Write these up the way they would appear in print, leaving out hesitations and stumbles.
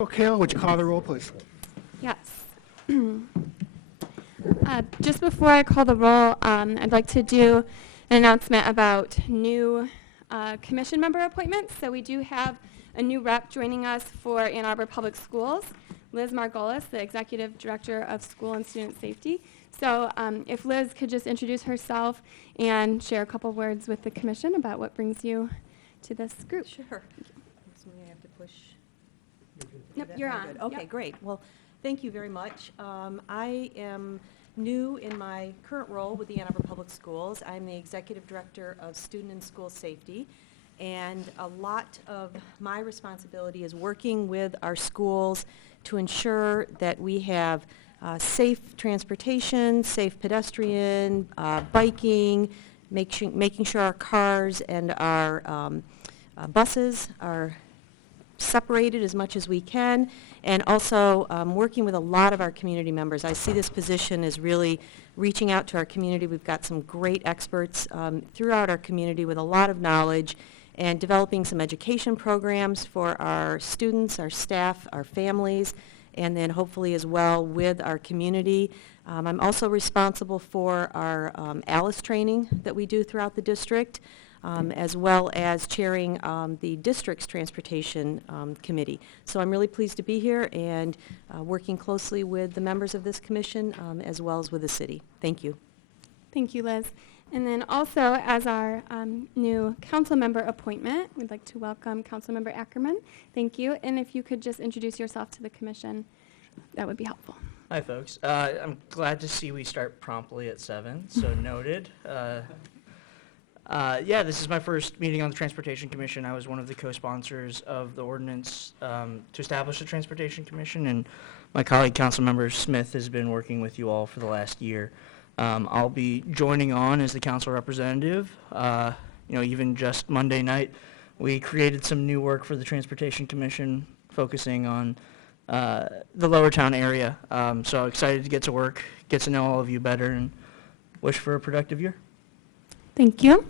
Okay, would you call the roll, please? Yes. Just before I call the roll, I'd like to do an announcement about new commission member appointments. So we do have a new rep joining us for Ann Arbor Public Schools, Liz Margolis, the Executive Director of School and Student Safety. So if Liz could just introduce herself and share a couple words with the commission about what brings you to this group. Sure. So we have to push. Nope, that? you're Oh, on. good. Okay, Yep. great. Well, thank you very much. I am new in my current role with the Ann Arbor Public Schools. I'm the Executive Director of Student and School Safety, and a lot of my responsibility is working with our schools to ensure that we have safe transportation, safe pedestrian, biking, making sure our cars and our buses are separated as much as we can, and also working with a lot of our community members. I see this position as really reaching out to our community. We've got some great experts throughout our community with a lot of knowledge, and developing some education programs for our students, our staff, our families, and then hopefully as well with our community. I'm also responsible for our ALICE training that we do throughout the district, as well as chairing the district's transportation committee. So I'm really pleased to be here and working closely with the members of this commission as well as with the city. Thank you. Thank you, Liz. And then also, as our new council member appointment, we'd like to welcome Councilmember Ackerman. Thank you. And if you could just introduce yourself to the commission, that would be helpful. Hi, folks. I'm glad to see we start promptly at 7, so noted. Yeah, this is my first meeting on the Transportation Commission. I was one of the co-sponsors of the ordinance to establish the Transportation Commission, and my colleague, Councilmember Smith, has been working with you all for the last year. I'll be joining on as the council representative. Even just Monday night, we created some new work for the Transportation Commission, focusing on the Lower Town area. So excited to get to work, get to know all of you better, and wish for a productive year. Thank you.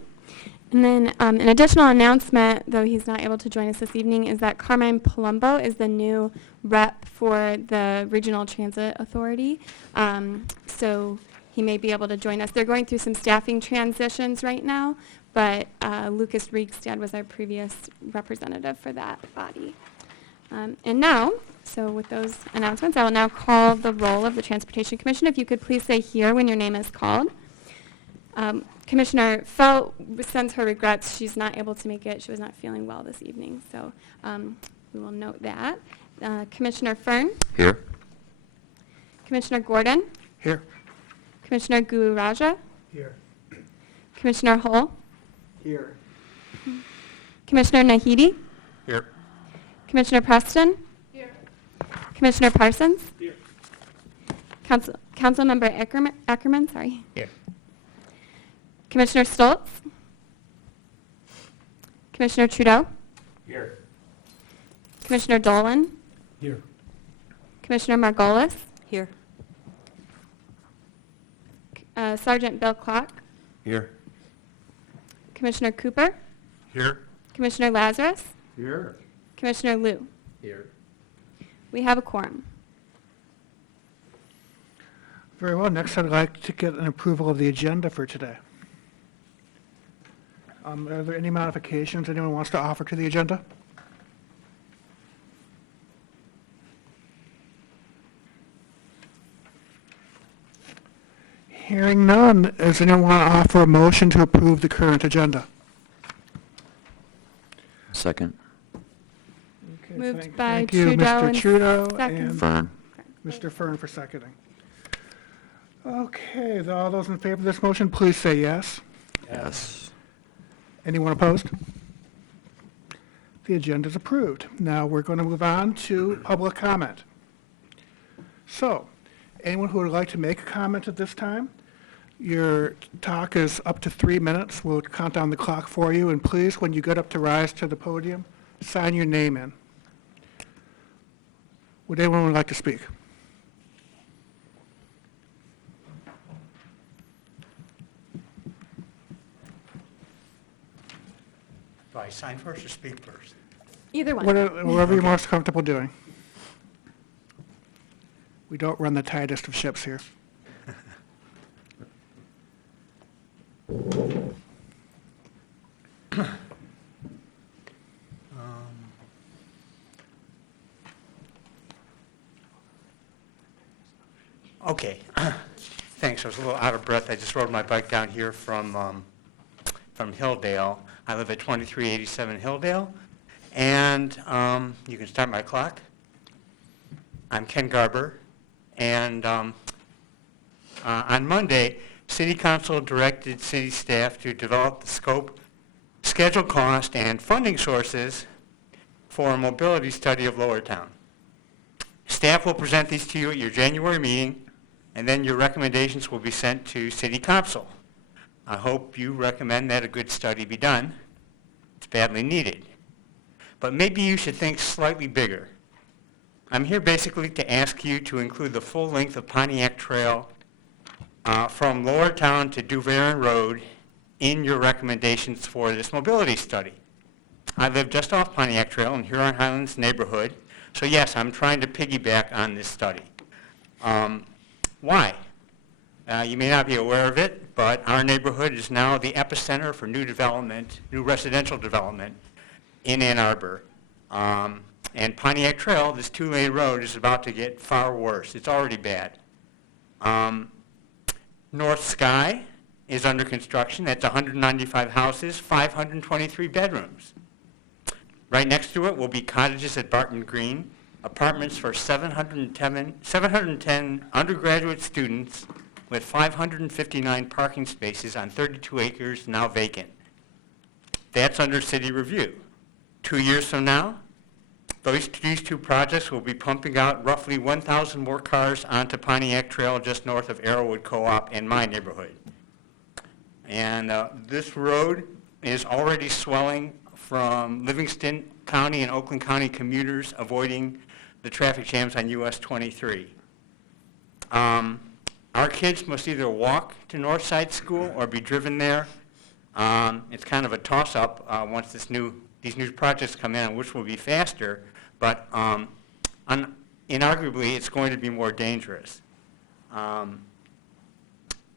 And then an additional announcement, though he's not able to join us this evening, is that Carmine Palumbo is the new rep for the Regional Transit Authority. So he may be able to join us. They're going through some staffing transitions right now, but Lucas Riegstad was our previous representative for that body. And now, so with those announcements, I will now call the roll of the Transportation Commission. If you could please say here when your name is called. Commissioner Felt sends her regrets. She's not able to make it. She was not feeling well this evening, so we will note that. Commissioner Fern? Here. Commissioner Gordon? Here. Commissioner Guru-Raja? Here. Commissioner Hull? Here. Commissioner Nahidi? Here. Commissioner Preston? Here. Commissioner Parsons? Here. Councilmember Ackerman, sorry. Here. Commissioner Stoltz? Commissioner Trudeau? Here. Commissioner Dolan? Here. Commissioner Margolis? Here. Sergeant Bill Clark? Here. Commissioner Cooper? Here. Commissioner Lazarus? Here. Commissioner Liu? Here. We have a quorum. Very well. Next, I'd like to get an approval of the agenda for today. Are there any modifications anyone wants to offer to the agenda? Hearing none, does anyone want to offer a motion to approve the current agenda? Second. Okay, Moved by thank you, Trudeau Mr. and Trudeau second. and Fern. Mr. Fern for seconding. Okay, all those in favor of this motion, please say yes. Yes. Anyone opposed? The agenda is approved. Now we're going to move on to public comment. So, anyone who would like to make a comment at this time, your talk is up to 3 minutes. We'll count down the clock for you, and please, when you get up to rise to the podium, sign your name in. Would anyone like to speak? Do I sign first or speak first? Either one. Whatever you're most comfortable doing. We don't run the tightest of ships here. Okay, thanks. I was a little out of breath. I just rode my bike down here from Hilldale. I live at 2387 Hilldale, and you can start my clock. I'm Ken Garber, and on Monday, City Council directed city staff to develop the scope, schedule, cost, and funding sources for a mobility study of Lower Town. Staff will present these to you at your January meeting, and then your recommendations will be sent to City Council. I hope you recommend that a good study be done. It's badly needed. But maybe you should think slightly bigger. I'm here basically to ask you to include the full length of Pontiac Trail from Lower Town to Duverne Road in your recommendations for this mobility study. I live just off Pontiac Trail in Huron Highlands neighborhood, so yes, I'm trying to piggyback on this study. Why? You may not be aware of it, but our neighborhood is now the epicenter for new development, new residential development in Ann Arbor. And Pontiac Trail, this two-lane road, is about to get far worse. It's already bad. North Sky is under construction. That's 195 houses, 523 bedrooms. Right next to it will be cottages at Barton Green, apartments for 710 undergraduate students with 559 parking spaces on 32 acres now vacant. That's under city review. 2 years from now, these two projects will be pumping out roughly 1,000 more cars onto Pontiac Trail just north of Arrowwood Co-op in my neighborhood. And this road is already swelling from Livingston County and Oakland County commuters avoiding the traffic jams on US 23. Our kids must either walk to Northside School or be driven there. It's kind of a toss-up once these new projects come in, which will be faster, but inarguably it's going to be more dangerous. There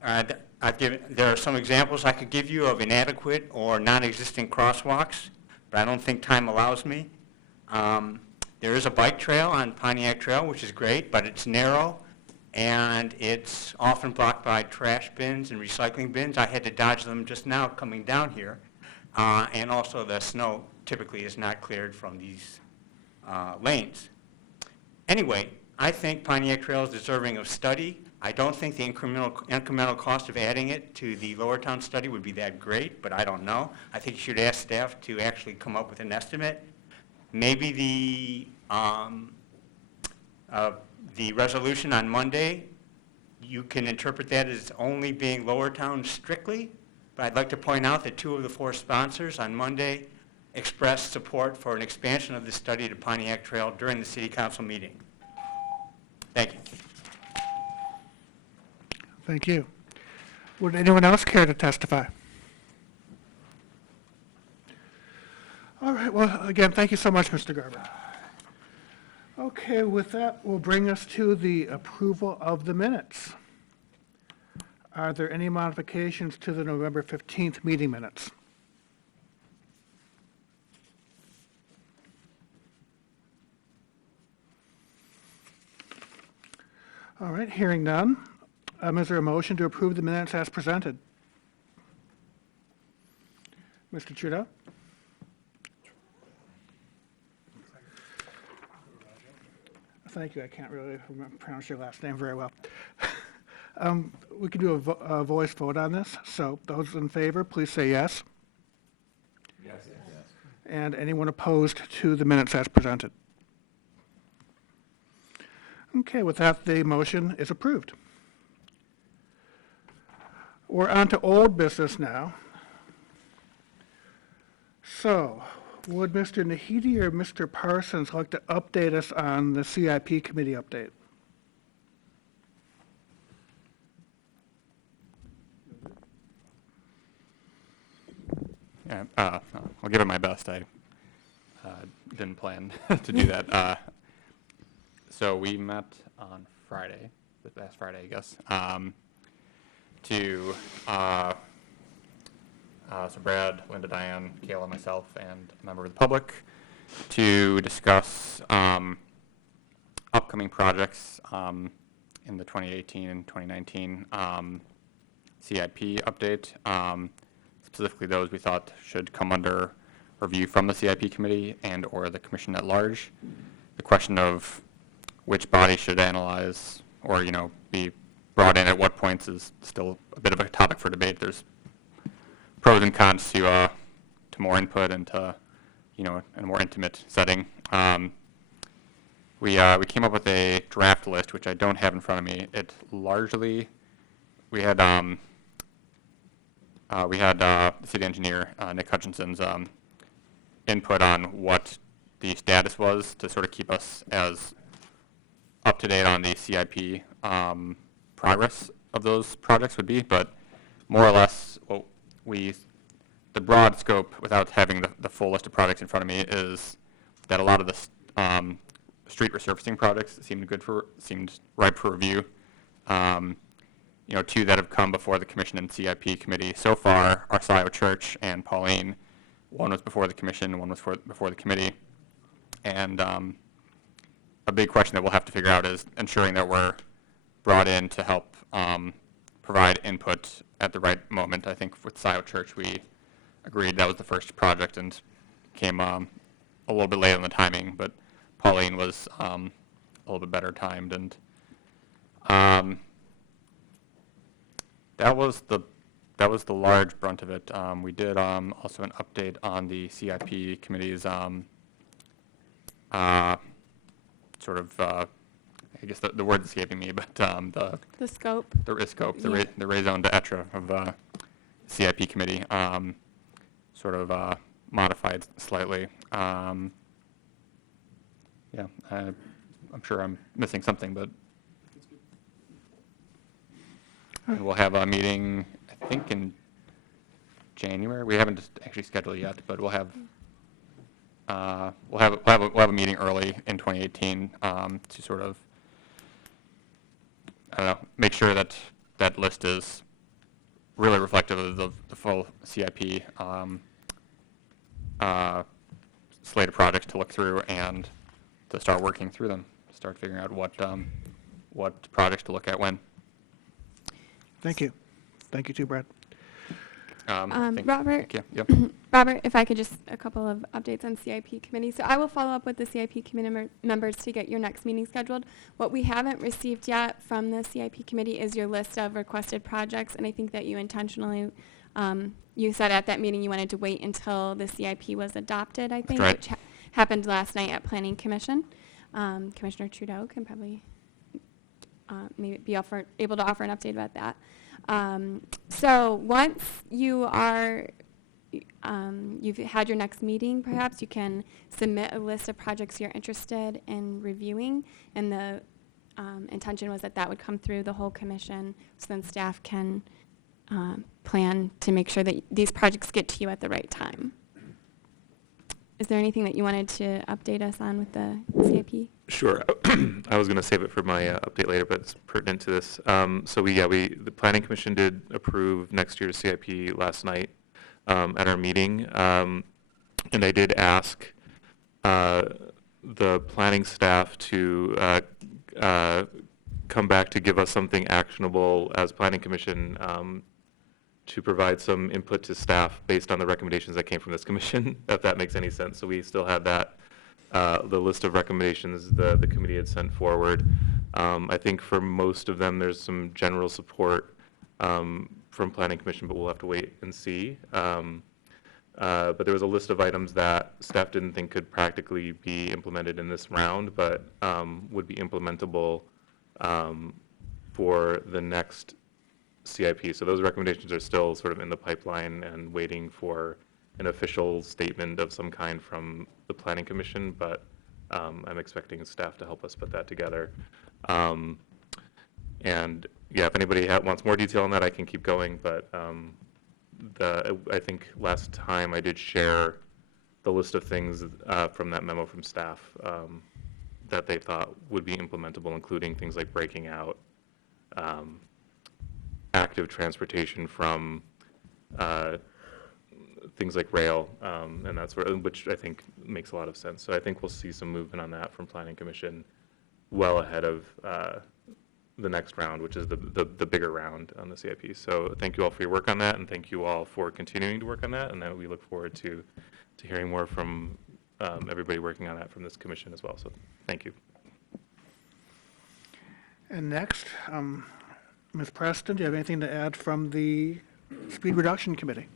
are some examples I could give you of inadequate or non-existent crosswalks, but I don't think time allows me. There is a bike trail on Pontiac Trail, which is great, but it's narrow, and it's often blocked by trash bins and recycling bins. I had to dodge them just now coming down here. And also the snow typically is not cleared from these lanes. Anyway, I think Pontiac Trail is deserving of study. I don't think the incremental cost of adding it to the Lower Town study would be that great, but I don't know. I think you should ask staff to actually come up with an estimate. Maybe the resolution on Monday, you can interpret that as only being Lower Town strictly, but I'd like to point out that 2 of the 4 sponsors on Monday expressed support for an expansion of the study to Pontiac Trail during the City Council meeting. Thank you. Thank you. Would anyone else care to testify? All right, well, again, thank you so much, Mr. Garber. Okay, with that, will bring us to the approval of the minutes. Are there any modifications to the November 15th meeting minutes? All right, hearing none. Is there a motion to approve the minutes as presented? Mr. Trudeau? Thank you. I can't really pronounce your last name very well. We can do a voice vote on this. So those in favor, please say yes. Yes. And anyone opposed to the minutes as presented? Okay, with that, the motion is approved. We're on to old business now. So, would Mr. Nahidi or Mr. Parsons like to update us on the CIP committee update? Yeah, I'll give it my best. I didn't plan to do that. So we met on Friday, this past Friday, I guess, to so Brad, Linda, Diane, Kayla, myself, and a member of the public to discuss upcoming projects in the 2018 and 2019 CIP update. Specifically, those we thought should come under review from the CIP committee and or the commission at large. The question of which body should analyze or, be brought in at what points is still a bit of a topic for debate. There's pros and cons to more input and to, in a more intimate setting. We came up with a draft list, which I don't have in front of me. It largely, we had the city engineer, Nick Hutchinson's input on what the status was to sort of keep us as up to date on the CIP progress of those projects would be, but more or less what the broad scope, without having the full list of projects in front of me, is that a lot of the street resurfacing projects seemed ripe for review. Two that have come before the commission and CIP committee so far are Scioto Church and Pauline. One was before the commission, one was before the committee. And a big question that we'll have to figure out is ensuring that we're brought in to help provide input at the right moment. I think with Scioto Church, we agreed that was the first project and came a little bit late on the timing, but Pauline was a little bit better timed, and that was the large brunt of it. We did also an update on the CIP committee's I guess the word's escaping me, but The scope. the scope, Yeah. the raison d'etre of CIP committee, modified slightly. Yeah, I'm sure I'm missing something, but and we'll have a meeting, I think, in January. We haven't actually scheduled it yet, but we'll have a meeting early in 2018 to sort of, I don't know, make sure that that list is really reflective of the full CIP slate of projects to look through and to start working through them, start figuring out what projects to look at when. Thank you. Thank you too, Brad. Robert? Yeah, yep. Robert, if I could just a couple of updates on CIP committee. So I will follow up with the CIP committee members to get your next meeting scheduled. What we haven't received yet from the CIP committee is your list of requested projects, and I think that you intentionally, you said at that meeting you wanted to wait until the CIP was adopted, I think, right. which happened last night at Planning Commission. Commissioner Trudeau can probably maybe be able to offer an update about that. So once you are, you've had your next meeting, perhaps you can submit a list of projects you're interested in reviewing, and the intention was that would come through the whole commission, so then staff can plan to make sure that these projects get to you at the right time. Is there anything that you wanted to update us on with the CIP? Sure. I was going to save it for my update later, but it's pertinent to this. So the Planning Commission did approve next year's CIP last night at our meeting, and I did ask the planning staff to come back to give us something actionable as Planning Commission to provide some input to staff based on the recommendations that came from this commission, if that makes any sense. So we still had that, the list of recommendations the committee had sent forward. I think for most of them, there's some general support from Planning Commission, but we'll have to wait and see. But there was a list of items that staff didn't think could practically be implemented in this round, but would be implementable for the next CIP. So those recommendations are still sort of in the pipeline and waiting for an official statement of some kind from the Planning Commission, but I'm expecting staff to help us put that together. And yeah, if anybody wants more detail on that, I can keep going, but I think last time I did share the list of things from that memo from staff that they thought would be implementable, including things like breaking out active transportation from things like rail and that sort of, which I think makes a lot of sense. So I think we'll see some movement on that from Planning Commission well ahead of the next round, which is the bigger round on the CIP. So thank you all for your work on that, and thank you all for continuing to work on that, and then we look forward to hearing more from everybody working on that from this commission as well. So thank you. And next, Ms. Preston, do you have anything to add from the Speed Reduction Committee?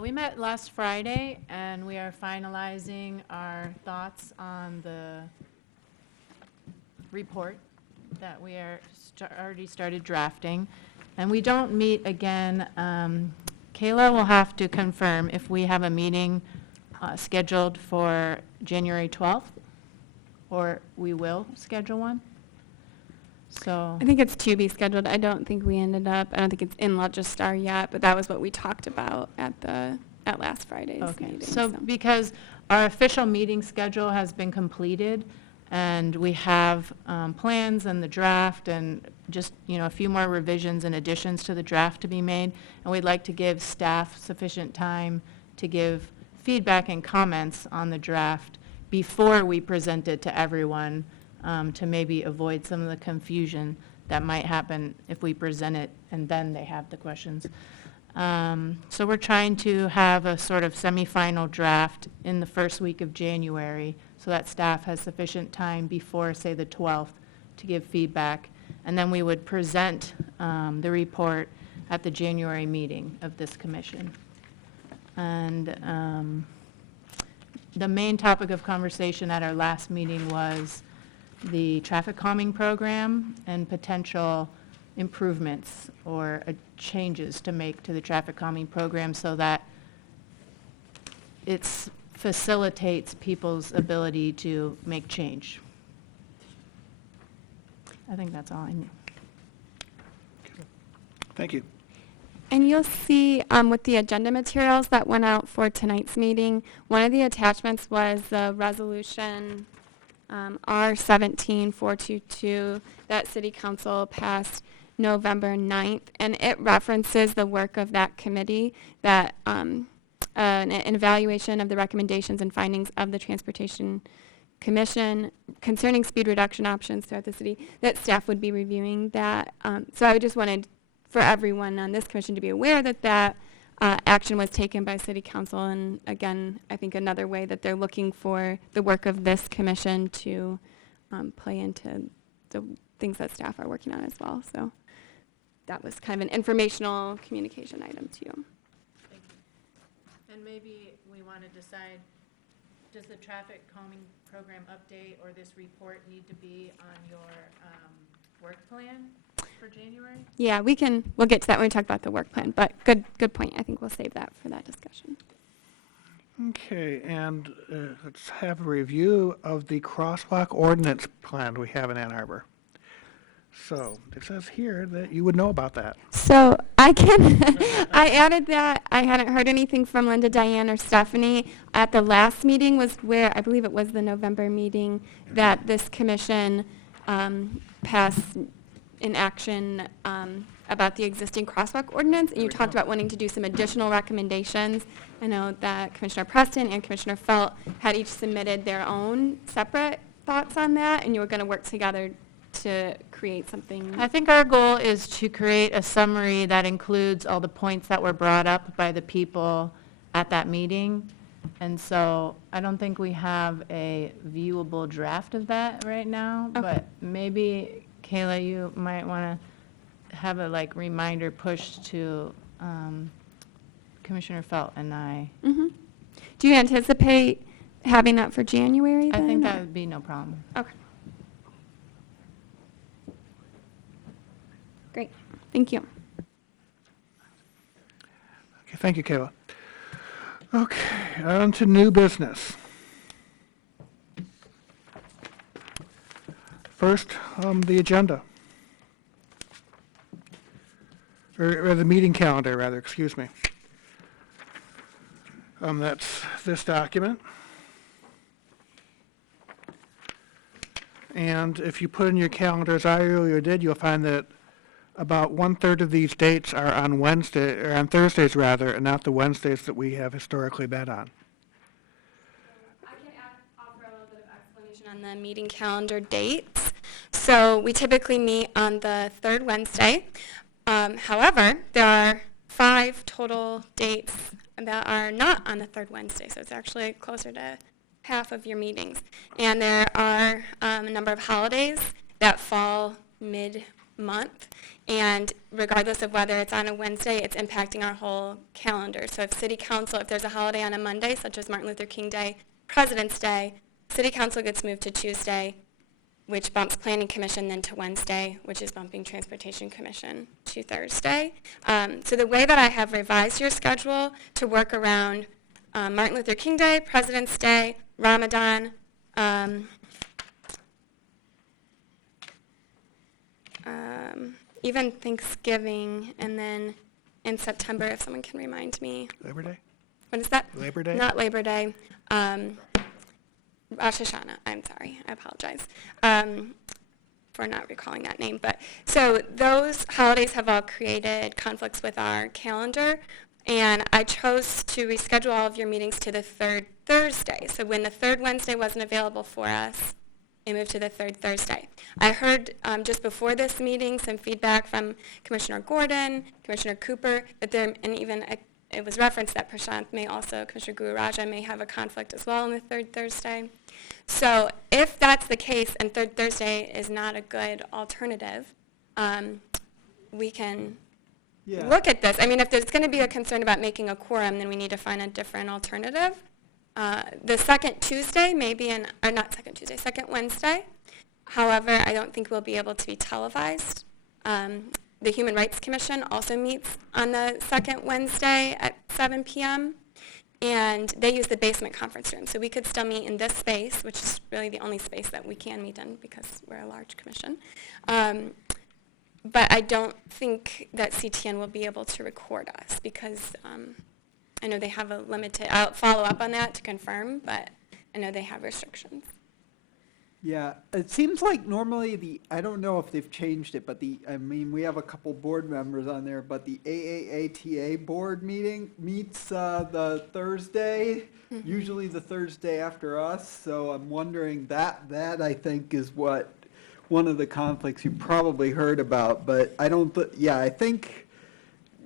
We met last Friday, and we are finalizing our thoughts on the report that we are already started drafting. And we don't meet again. Kayla will have to confirm if we have a meeting scheduled for January 12th, or we will schedule one. So, I think it's to be scheduled. I don't think it's in Legistar yet, but that was what we talked about at last Friday's okay. meeting. So because our official meeting schedule has been completed, and we have plans and the draft and just, a few more revisions and additions to the draft to be made, and we'd like to give staff sufficient time to give feedback and comments on the draft before we present it to everyone, to maybe avoid some of the confusion that might happen if we present it and then they have the questions. So we're trying to have a sort of semifinal draft in the first week of January so that staff has sufficient time before, say, the 12th to give feedback. And then we would present the report at the January meeting of this commission. And the main topic of conversation at our last meeting was the traffic calming program and potential improvements or changes to make to the traffic calming program so that it facilitates people's ability to make change. I think that's all I need. Thank you. And you'll see with the agenda materials that went out for tonight's meeting, one of the attachments was the resolution R-17-422 that City Council passed November 9th, and it references the work of that committee, that an evaluation of the recommendations and findings of the Transportation Commission concerning speed reduction options throughout the city, that staff would be reviewing that. So I just wanted for everyone on this commission to be aware that action was taken by City Council, and again, I think another way that they're looking for the work of this commission to play into the things that staff are working on as well. So that was kind of an informational communication item to you. Thank you. And maybe we want to decide, does the traffic calming program update or this report need to be on your work plan for January? Yeah, we'll get to that when we talk about the work plan, but good point. I think we'll save that for that discussion. Okay, and let's have a review of the crosswalk ordinance plan we have in Ann Arbor. So it says here that you would know about that. So I added that. I hadn't heard anything from Linda, Diane, or Stephanie. At the last meeting was where, I believe it was the November meeting, that this commission passed in action about the existing crosswalk ordinance, and you talked about wanting to do some additional recommendations. I know that Commissioner Preston and Commissioner Felt had each submitted their own separate thoughts on that, and you were going to work together to create something. I think our goal is to create a summary that includes all the points that were brought up by the people at that meeting. And so I don't think we have a viewable draft of that right now, Okay. but maybe, Kayla, you might want to have a reminder push to Commissioner Felt and I. Mm-hmm. Do you anticipate having that for January I then? think or- that would be no problem. Okay. Great, thank you. Okay, thank you, Kayla. Okay, on to new business. First, the agenda. Or the meeting calendar, rather, excuse me. That's this document. And if you put in your calendar, as I earlier did, you'll find that about 1/3 of these dates are on Wednesday, or on Thursdays rather, and not the Wednesdays that we have historically been on. I can offer a little bit of explanation on the meeting calendar dates. So we typically meet on the third Wednesday. However, there are 5 total dates that are not on the third Wednesday, so it's actually closer to half of your meetings. And there are a number of holidays that fall mid-month, and regardless of whether it's on a Wednesday, it's impacting our whole calendar. So if City Council, if there's a holiday on a Monday, such as Martin Luther King Day, President's Day, City Council gets moved to Tuesday, which bumps Planning Commission then to Wednesday, which is bumping Transportation Commission to Thursday. So the way that I have revised your schedule to work around Martin Luther King Day, President's Day, Ramadan, even Thanksgiving, and then in September, if someone can remind me. Labor Day? What is that? Labor Day? Not Labor Day. Rosh Hashanah, I'm sorry, I apologize for not recalling that name. But so those holidays have all created conflicts with our calendar, and I chose to reschedule all of your meetings to the third Thursday. So when the third Wednesday wasn't available for us, it moved to the third Thursday. I heard just before this meeting some feedback from Commissioner Gordon, Commissioner Cooper, that there, and even it was referenced that Prashant may also, Commissioner Guru Raja may have a conflict as well on the third Thursday. So if that's the case and third Thursday is not a good alternative, we can look at this. I mean, if there's going to be a concern about making a quorum, then we need to find a different alternative. The second Tuesday may be or not second Tuesday, second Wednesday. However, I don't think we'll be able to be televised. The Human Rights Commission also meets on the second Wednesday at 7 p.m., and they use the basement conference room. So we could still meet in this space, which is really the only space that we can meet in because we're a large commission. But I don't think that CTN will be able to record us because I know they have a limited, I'll follow up on that to confirm, but I know they have restrictions. Yeah, it seems like normally I don't know if they've changed it, but we have a couple board members on there, but the AAATA board meets the Thursday, usually the Thursday after us, so I'm wondering that I think is what one of the conflicts you probably heard about, but I don't, I think,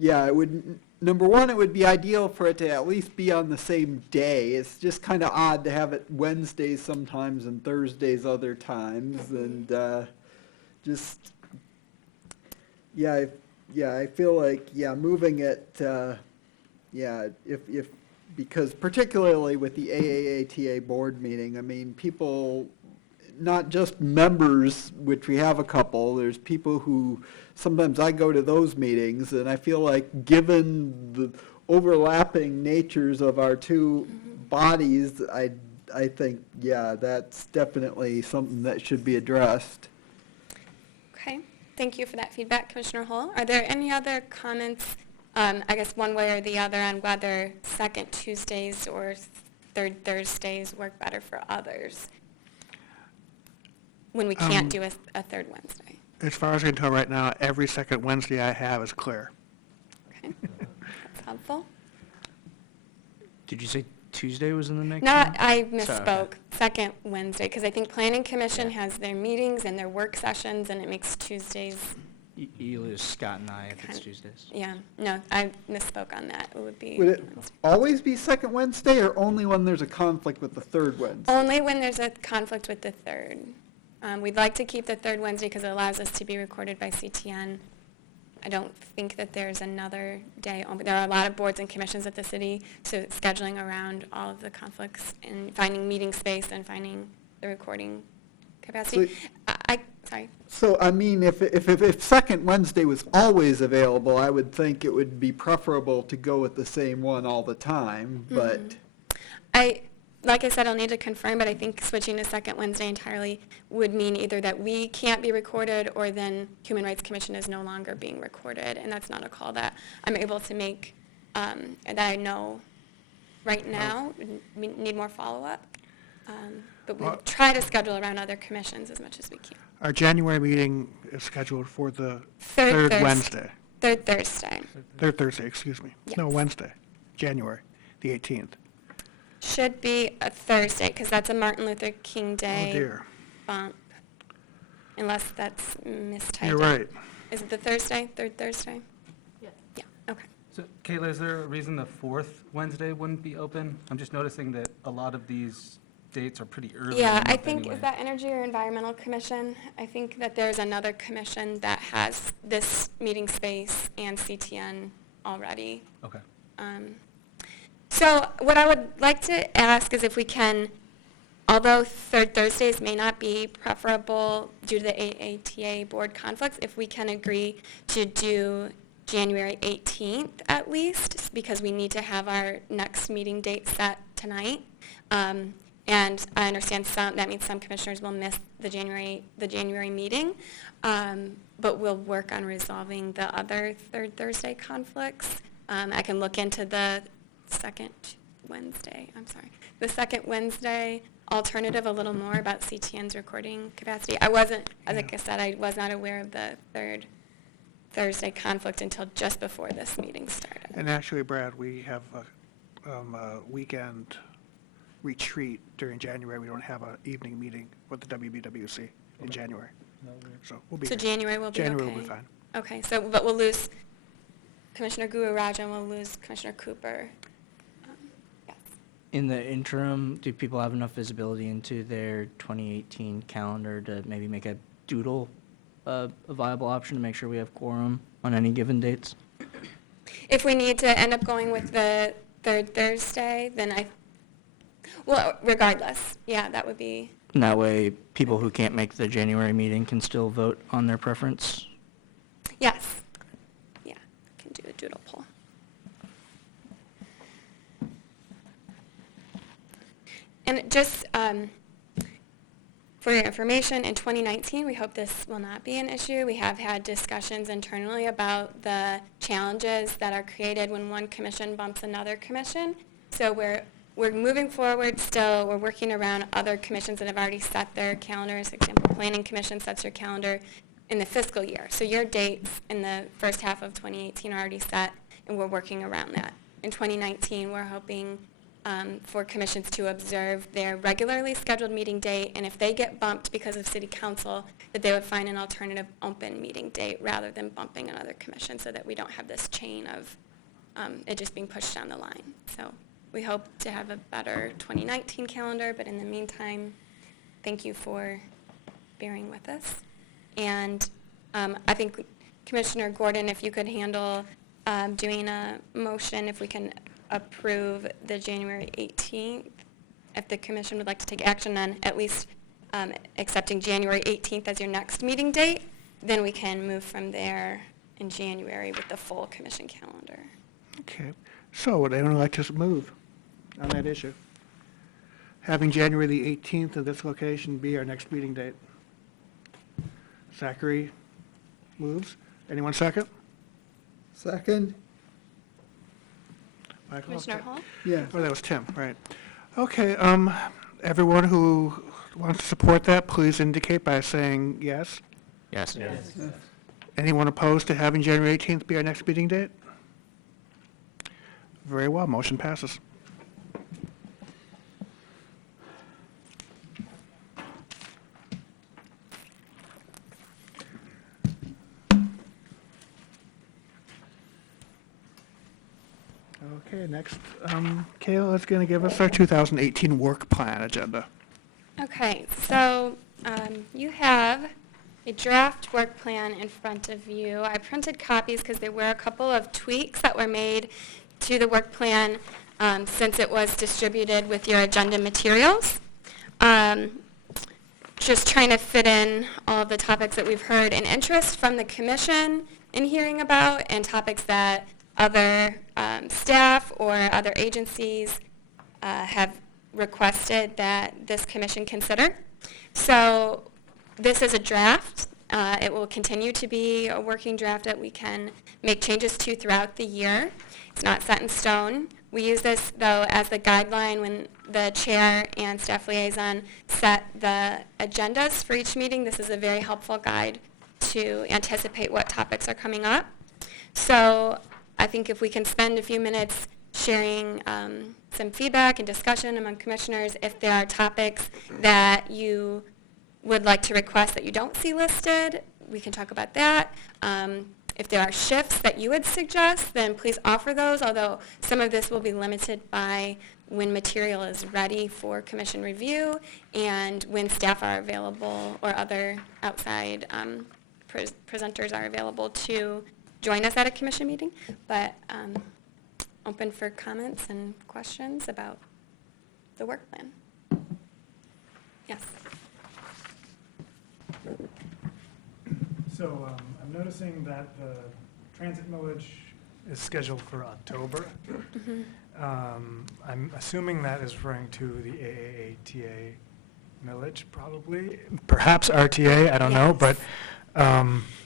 it would, number one, it would be ideal for it to at least be on the same day. It's just kind of odd to have it Wednesdays sometimes and Thursdays other times, and I feel like, moving it, if because particularly with the AAATA board meeting, I mean, people, not just members, which we have a couple, there's people who, sometimes I go to those meetings, and I feel like given the overlapping natures of our two bodies, I think, that's definitely something that should be addressed. Okay, thank you for that feedback, Commissioner Hull. Are there any other comments, I guess one way or the other, on whether second Tuesdays or third Thursdays work better for others when we can't do a third Wednesday? As far as I can tell right now, every second Wednesday I have is clear. Okay, that's helpful. Did you say Tuesday was in the mix? No, now? I Sorry. misspoke. Second Wednesday, because I think Planning Commission has their meetings and their work sessions, and it makes Tuesdays. You lose Scott and I if it's Kind- Tuesdays. Yeah, no, I misspoke on that. It would be Would it Wednesday. always be second Wednesday, or only when there's a conflict with the third Wednesday? Only when there's a conflict with the third. We'd like to keep the third Wednesday because it allows us to be recorded by CTN. I don't think that there's another day. There are a lot of boards and commissions at the city, so scheduling around all of the conflicts and finding meeting space and finding the recording capacity. Sorry. So, I mean, if second Wednesday was always available, I would think it would be preferable to go with the same one all the time, but... Like I said, I'll need to confirm, but I think switching to second Wednesday entirely would mean either that we can't be recorded or then Human Rights Commission is no longer being recorded, and that's not a call that I'm able to make, that I know right now. We need more follow-up. but we Well- try to schedule around other commissions as much as we can. Our January meeting is scheduled for the Third third Wednesday. Third Thursday. Third Thursday, excuse me. No, Yes. Wednesday, January, the 18th. Should be a Thursday, because that's a Martin Luther King Day Oh dear, bump, unless that's mistyped. you're right. Is it the Thursday, third Thursday? Yes. Yeah, okay. So Kayla, is there a reason the fourth Wednesday wouldn't be open? I'm just noticing that a lot of these dates are pretty early in the Yeah, I month think, anyway. is that Energy or Environmental Commission? I think that there's another commission that has this meeting space and CTN already. Okay. So what I would like to ask is if we can, although third Thursdays may not be preferable due to the AATA board conflicts, if we can agree to do January 18th at least, because we need to have our next meeting date set tonight. And I understand that means some commissioners will miss the January meeting, but we'll work on resolving the other third Thursday conflicts. I can look into the second Wednesday alternative a little more about CTN's recording capacity. I wasn't, like I said, I was not aware of the third Thursday conflict until just before this meeting started. And actually, Brad, we have a weekend retreat during January. We don't have an evening meeting with the WBWC in January. So we'll be So here. January will be okay? January will be fine. Okay, so, but we'll lose Commissioner Guru Rajan, we'll lose Commissioner Cooper. Yes. In the interim, do people have enough visibility into their 2018 calendar to maybe make a doodle a viable option to make sure we have quorum on any given dates? If we need to end up going with the third Thursday, then well, regardless, yeah, that would be, And that way, people who can't make the January meeting can still vote on their preference? yes. Yeah, can do a doodle poll. And just for your information, in 2019, we hope this will not be an issue. We have had discussions internally about the challenges that are created when one commission bumps another commission. So we're moving forward still. We're working around other commissions that have already set their calendars. For example, Planning Commission sets their calendar in the fiscal year. So your dates in the first half of 2018 are already set, and we're working around that. In 2019, we're hoping for commissions to observe their regularly scheduled meeting date, and if they get bumped because of city council, that they would find an alternative open meeting date rather than bumping another commission, so that we don't have this chain of it just being pushed down the line. So we hope to have a better 2019 calendar, but in the meantime, thank you for bearing with us. And I think Commissioner Gordon, if you could handle doing a motion, if we can approve the January 18th, if the commission would like to take action on at least accepting January 18th as your next meeting date, then we can move from there in January with the full commission calendar. Okay. So would anyone like to move on that issue? Having January the 18th at this location be our next meeting date. Zachary moves. Anyone second? Second? Michael? Commissioner Okay. Hall? Yeah. Oh, that was Tim, right. Okay, everyone who wants to support that, please indicate by saying yes. Yes. Anyone opposed to having January 18th be our next meeting date? Very well, motion passes. Okay, next, Kayla is going to give us our 2018 work plan agenda. Okay, so you have a draft work plan in front of you. I printed copies because there were a couple of tweaks that were made to the work plan since it was distributed with your agenda materials. Just trying to fit in all of the topics that we've heard in interest from the commission in hearing about, and topics that other staff or other agencies have requested that this commission consider. So this is a draft. It will continue to be a working draft that we can make changes to throughout the year. It's not set in stone. We use this, though, as the guideline when the chair and staff liaison set the agendas for each meeting. This is a very helpful guide to anticipate what topics are coming up. So I think if we can spend a few minutes sharing some feedback and discussion among commissioners, if there are topics that you would like to request that you don't see listed, we can talk about that. If there are shifts that you would suggest, then please offer those, although some of this will be limited by when material is ready for commission review and when staff are available or other outside presenters are available to join us at a commission meeting. But open for comments and questions about the work plan. Yes. So I'm noticing that the transit millage is scheduled for October. I'm assuming that is referring to the AAATA millage, probably. Perhaps RTA, I don't know, but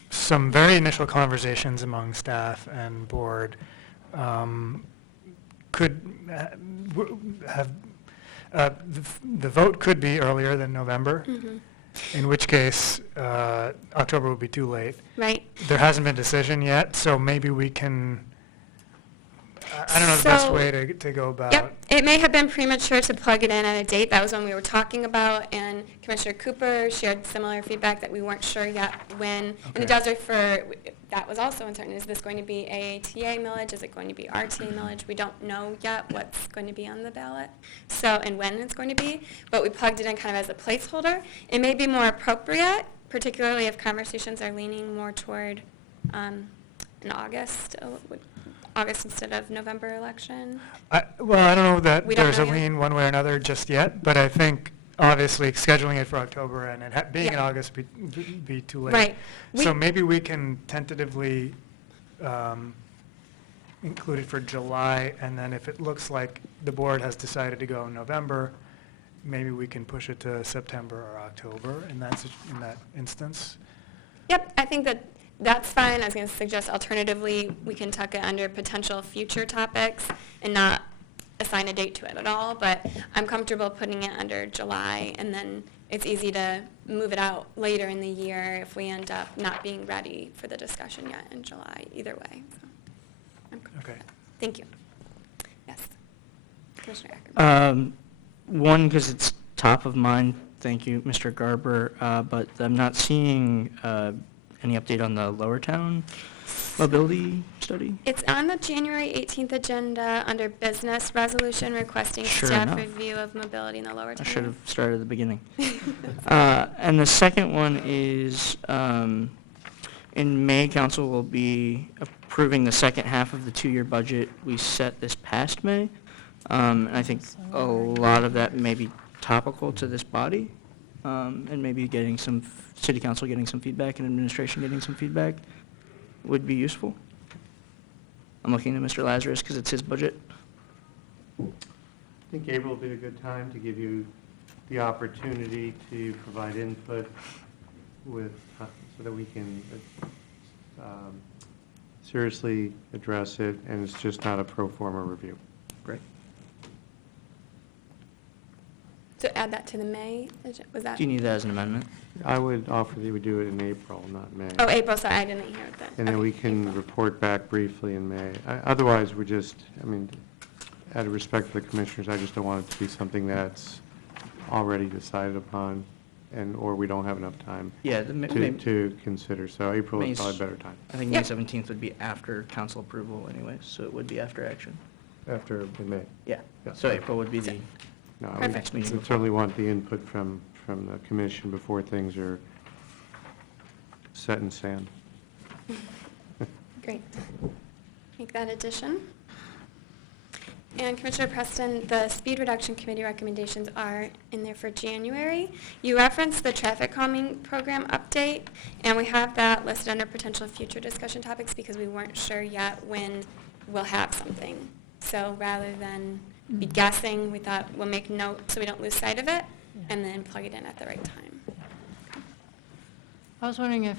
some very initial conversations among staff and board could have, the vote could be earlier than November. In which case, October would be too late. Right. There hasn't been a decision yet, so maybe we can, I don't know the best way to go about. Yep, it may have been premature to plug it in at a date. That was when we were talking about, and Commissioner Cooper shared similar feedback that we weren't sure yet when. And it does refer, that was also uncertain. Is this going to be AATA millage? Is it going to be RTA millage? We don't know yet what's going to be on the ballot, so, and when it's going to be. But we plugged it in kind of as a placeholder. It may be more appropriate, particularly if conversations are leaning more toward an August instead of November election. Well, I don't know that We don't there's know a yet. lean one way or another just yet, but I think obviously scheduling it for October and it being in Yeah. August be too late. Right. So maybe we can tentatively include it for July, and then if it looks like the board has decided to go in November, maybe we can push it to September or October in that instance. Yep, I think that's fine. I was going to suggest alternatively, we can tuck it under potential future topics and not assign a date to it at all, but I'm comfortable putting it under July, and then it's easy to move it out later in the year if we end up not being ready for the discussion yet in July, either way. So I'm comfortable with Okay. that. Thank you. Yes. Commissioner Ackerman. One, because it's top of mind, thank you, Mr. Garber, but I'm not seeing any update on the Lower Town mobility study? It's on the January 18th agenda under business resolution requesting Sure staff enough. review of mobility in the lower I town. should have started at the beginning. And the second one is, in May, council will be approving the second half of the two-year budget we set this past May. And I think a lot of that may be topical to this body, and maybe getting some, city council getting some feedback and administration getting some feedback would be useful. I'm looking to Mr. Lazarus because it's his budget. I think April would be a good time to give you the opportunity to provide input with, so that we can seriously address it, and it's just not a pro forma review. Great. So add that to the May, was that? Do you need that as an amendment? I would offer that we do it in April, not May. Oh, April, sorry, I didn't hear that. And then Okay. we can report back briefly in May. Otherwise, we're just, I mean, out of respect for the commissioners, I just don't want it to be something that's already decided upon, and, or we don't have enough time Yeah, the to consider. So April May's- is probably a better time, I think Yeah. May 17th would be after council approval anyway, so it would be after action. after in May. Yeah, Yeah. so April would be the, No, we Perfect. Next meeting. we certainly want the input from the commission before things are set in sand. Great. Make that addition. And Commissioner Preston, the speed reduction committee recommendations are in there for January. You referenced the traffic calming program update, and we have that listed under potential future discussion topics because we weren't sure yet when we'll have something. So rather than be guessing, we thought we'll make note so we don't lose sight of it, and then plug it in at the right time. I was wondering if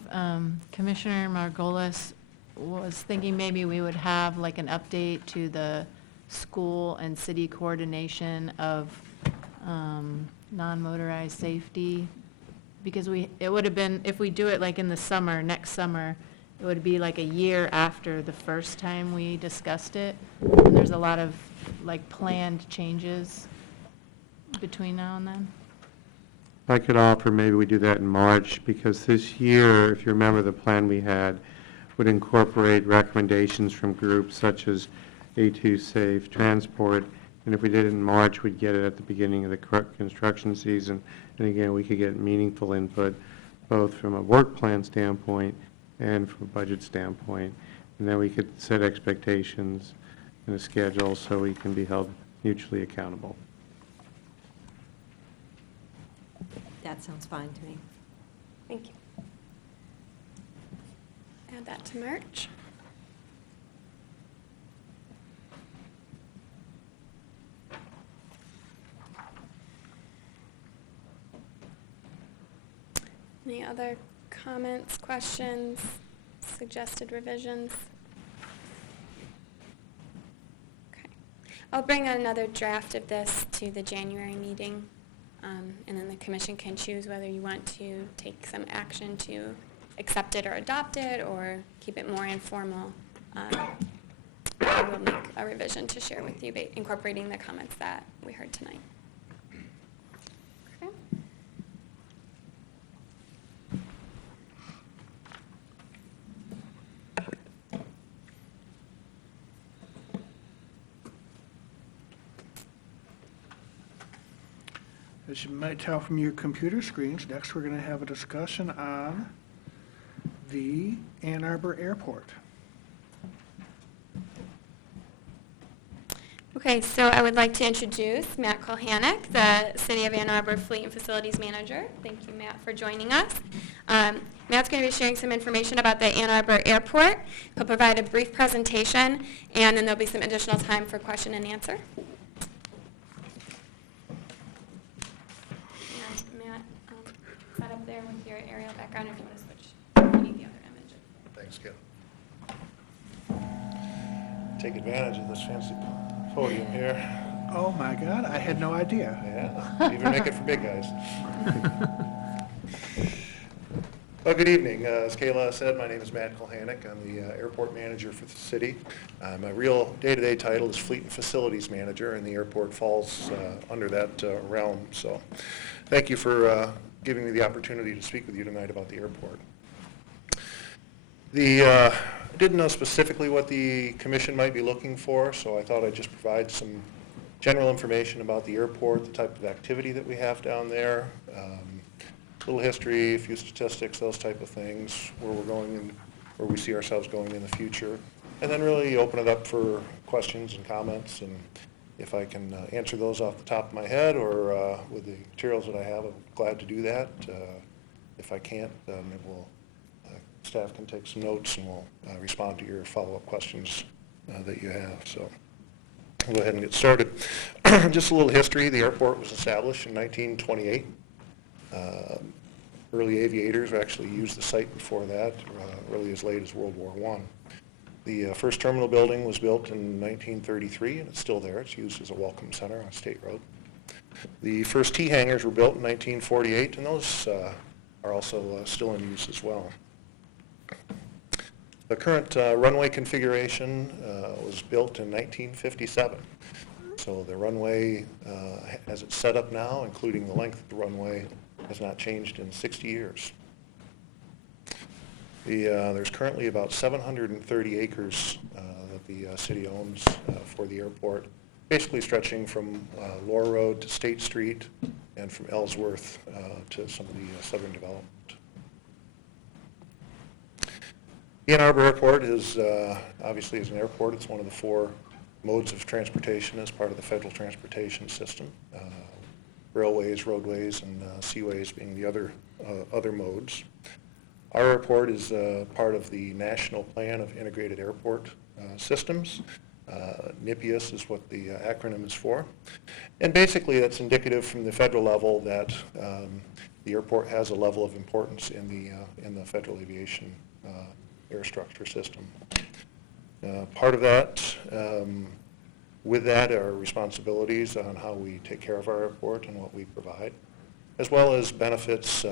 Commissioner Margolis was thinking maybe we would have like an update to the school and city coordination of non-motorized safety. Because it would have been, if we do it like in the summer, next summer, it would be like a year after the first time we discussed it. And there's a lot of like planned changes between now and then. I could offer maybe we do that in March, because this year, if you remember, the plan we had would incorporate recommendations from groups such as A2 Safe, Transport, and if we did it in March, we'd get it at the beginning of the construction season. And again, we could get meaningful input, both from a work plan standpoint and from a budget standpoint. And then we could set expectations and a schedule so we can be held mutually accountable. That sounds fine to me. Thank you. Add that to March. Any other comments, questions, suggested revisions? Okay. I'll bring another draft of this to the January meeting, and then the commission can choose whether you want to take some action to accept it or adopt it, or keep it more informal. I will make a revision to share with you, incorporating the comments that we heard tonight. Okay. As you might tell from your computer screens, next we're going to have a discussion on the Ann Arbor Airport. Okay, so I would like to introduce Matt Kulhanek, the City of Ann Arbor Fleet and Facilities Manager. Thank you, Matt, for joining us. Matt's going to be sharing some information about the Ann Arbor Airport. He'll provide a brief presentation, and then there'll be some additional time for question and answer. And Matt, set up there with your aerial background if you want to switch to any of the other images. Thanks, Kim. Take advantage of this fancy podium here. Oh my God, I had no idea. Yeah, even make it for big guys. Well, good evening. As Kayla said, my name is Matt Kulhanek. I'm the airport manager for the city. My real day-to-day title is Fleet and Facilities Manager, and the airport falls under that realm. So thank you for giving me the opportunity to speak with you tonight about the airport. I didn't know specifically what the commission might be looking for, so I thought I'd just provide some general information about the airport, the type of activity that we have down there, a little history, a few statistics, those type of things, where we're going and where we see ourselves going in the future, and then really open it up for questions and comments, and if I can answer those off the top of my head or with the materials that I have, I'm glad to do that. If I can't, then staff can take some notes and we'll respond to your follow-up questions that you have. So I'll go ahead and get started. Just a little history. The airport was established in 1928. Early aviators actually used the site before that, really as late as World War I. The first terminal building was built in 1933, and it's still there. It's used as a welcome center on State Road. The first T hangars were built in 1948, and those are also still in use as well. The current runway configuration was built in 1957. So the runway, as it's set up now, including the length of the runway, has not changed in 60 years. There's currently about 730 acres that the city owns for the airport, basically stretching from Lower Road to State Street and from Ellsworth to some of the southern development. The Ann Arbor Airport is obviously as an airport, it's one of the four modes of transportation as part of the federal transportation system. Railways, roadways, and seaways being the other modes. Our airport is part of the National Plan of Integrated Airport Systems. NIPIAS is what the acronym is for. And basically that's indicative from the federal level that the airport has a level of importance in the federal aviation air structure system. Part of that, with that are responsibilities on how we take care of our airport and what we provide, as well as benefits.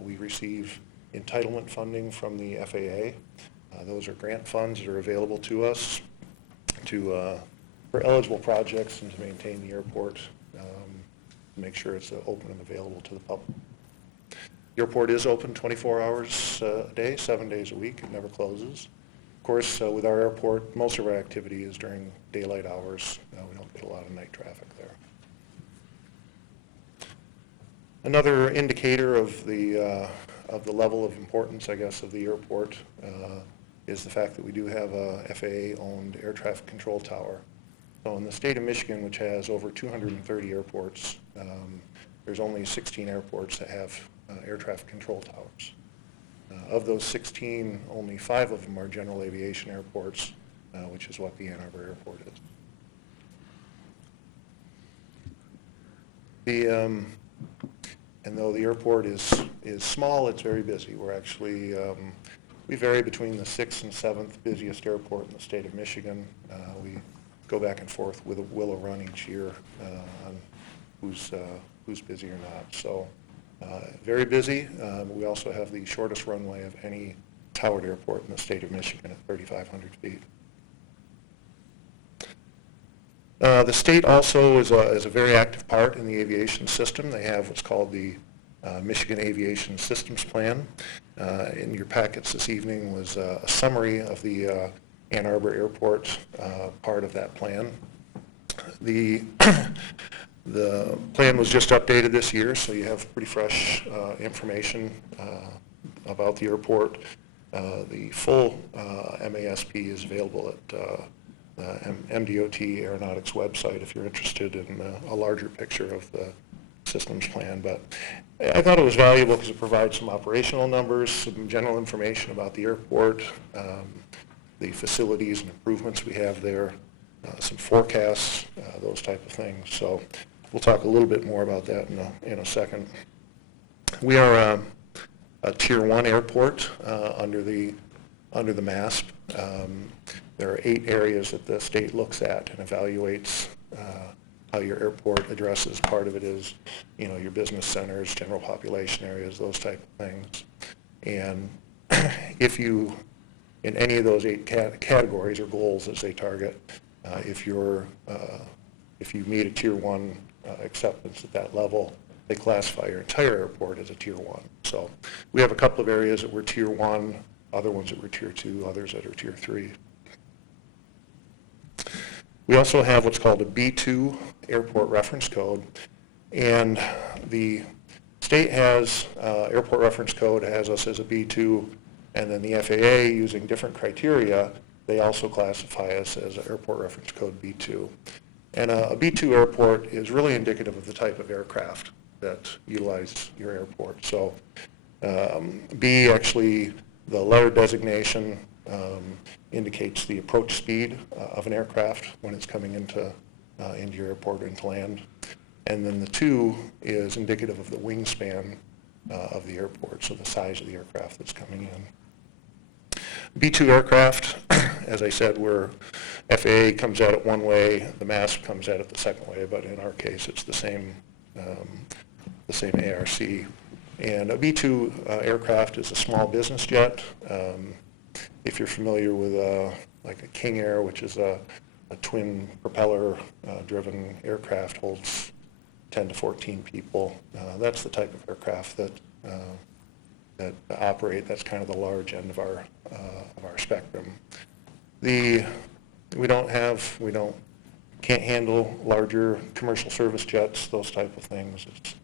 We receive entitlement funding from the FAA. Those are grant funds that are available to us for eligible projects and to maintain the airport, to make sure it's open and available to the public. The airport is open 24 hours a day, 7 days a week. It never closes. Of course, with our airport, most of our activity is during daylight hours. We don't get a lot of night traffic there. Another indicator of the level of importance, I guess, of the airport is the fact that we do have a FAA-owned air traffic control tower. So in the state of Michigan, which has over 230 airports, there's only 16 airports that have air traffic control towers. Of those 16, only 5 of them are general aviation airports, which is what the Ann Arbor Airport is. And though the airport is small, it's very busy. We're actually, we vary between the 6th and 7th busiest airport in the state of Michigan. We go back and forth with a willow run each year on who's busy or not. So very busy. We also have the shortest runway of any towered airport in the state of Michigan at 3,500 feet. The state also is a very active part in the aviation system. They have what's called the Michigan Aviation Systems Plan. In your packets this evening was a summary of the Ann Arbor Airport part of that plan. The plan was just updated this year, so you have pretty fresh information about the airport. The full MASP is available at MDOT Aeronautics website if you're interested in a larger picture of the systems plan. But I thought it was valuable because it provides some operational numbers, some general information about the airport, the facilities and improvements we have there, some forecasts, those type of things. So we'll talk a little bit more about that in a second. We are a Tier 1 airport under the MASP. There are 8 areas that the state looks at and evaluates how your airport addresses. Part of it is, your business centers, general population areas, those type of things. And if you, in any of those 8 categories or goals as they target, if you meet a Tier 1 acceptance at that level, they classify your entire airport as a Tier 1. So we have a couple of areas that were Tier 1, other ones that were Tier 2, others that are Tier 3. We also have what's called a B2 airport reference code, and the state has airport reference code has us as a B2, and then the FAA, using different criteria, they also classify us as an airport reference code B2. And a B2 airport is really indicative of the type of aircraft that utilize your airport. So B, actually, the letter designation indicates the approach speed of an aircraft when it's coming into your airport or into land. And then the 2 is indicative of the wingspan of the airport, so the size of the aircraft that's coming in. B2 aircraft, as I said, FAA comes at it one way, the MASP comes at it the second way, but in our case it's the same ARC. And a B2 aircraft is a small business jet. If you're familiar with like a King Air, which is a twin propeller driven aircraft, holds 10 to 14 people. That's the type of aircraft that operate. That's kind of the large end of our spectrum. We can't handle larger commercial service jets, those type of things. It's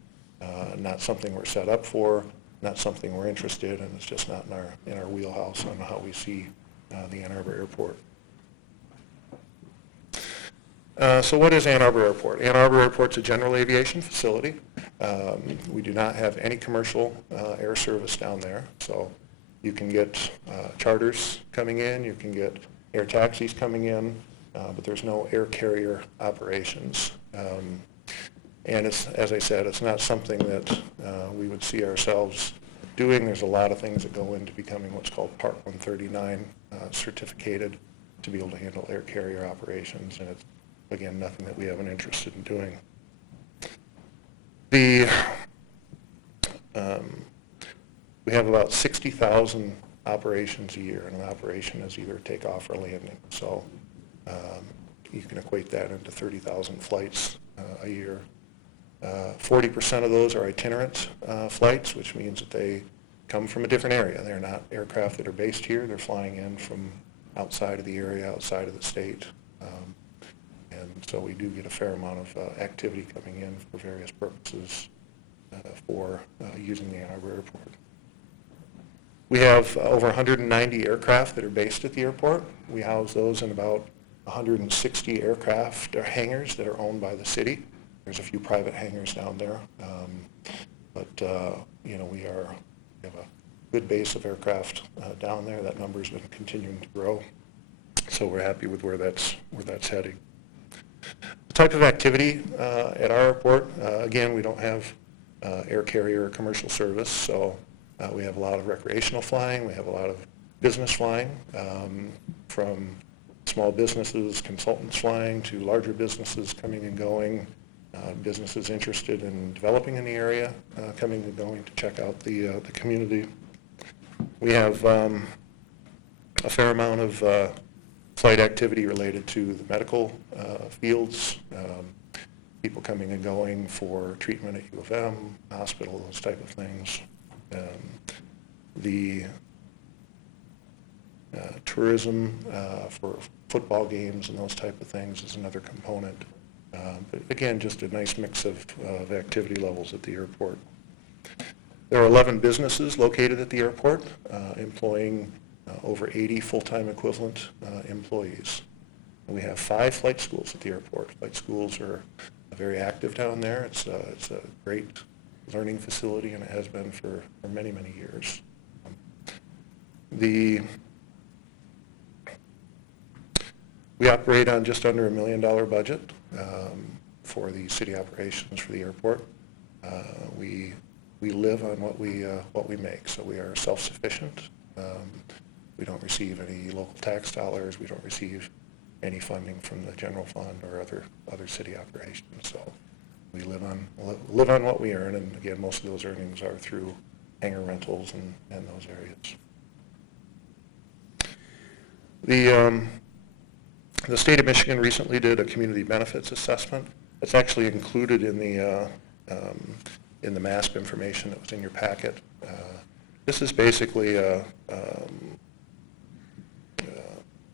not something we're set up for, not something we're interested in. It's just not in our wheelhouse on how we see the Ann Arbor Airport. So what is Ann Arbor Airport? Ann Arbor Airport's a general aviation facility. We do not have any commercial air service down there. So you can get charters coming in, you can get air taxis coming in, but there's no air carrier operations. And it's, as I said, it's not something that we would see ourselves doing. There's a lot of things that go into becoming what's called Part 139 certificated to be able to handle air carrier operations, and it's, again, nothing that we have an interest in doing. We have about 60,000 operations a year, and an operation is either takeoff or landing. So you can equate that into 30,000 flights a year. 40% of those are itinerant flights, which means that they come from a different area. They're not aircraft that are based here. They're flying in from outside of the area, outside of the state. And so we do get a fair amount of activity coming in for various purposes for using the Ann Arbor Airport. We have over 190 aircraft that are based at the airport. We house those in about 160 aircraft or hangars that are owned by the city. There's a few private hangars down there. You know, we have a good base of aircraft down there. That number's been continuing to grow. So we're happy with where that's heading. The type of activity at our airport, again, we don't have air carrier or commercial service, so we have a lot of recreational flying. We have a lot of business flying, from small businesses, consultants flying, to larger businesses coming and going, businesses interested in developing in the area, coming and going to check out the community. We have a fair amount of flight activity related to the medical fields, people coming and going for treatment at U of M, hospital, those type of things. The tourism for football games and those type of things is another component. But again, just a nice mix of activity levels at the airport. There are 11 businesses located at the airport, employing over 80 full-time equivalent employees. And we have 5 flight schools at the airport. Flight schools are very active down there. It's a great learning facility, and it has been for many, many years. We operate on just under $1 million budget for the city operations for the airport. We live on what we make, so we are self-sufficient. We don't receive any local tax dollars. We don't receive any funding from the general fund or other city operations. So we live on what we earn, and again, most of those earnings are through hangar rentals and those areas. The state of Michigan recently did a community benefits assessment. It's actually included in the MASP information that was in your packet. This is basically a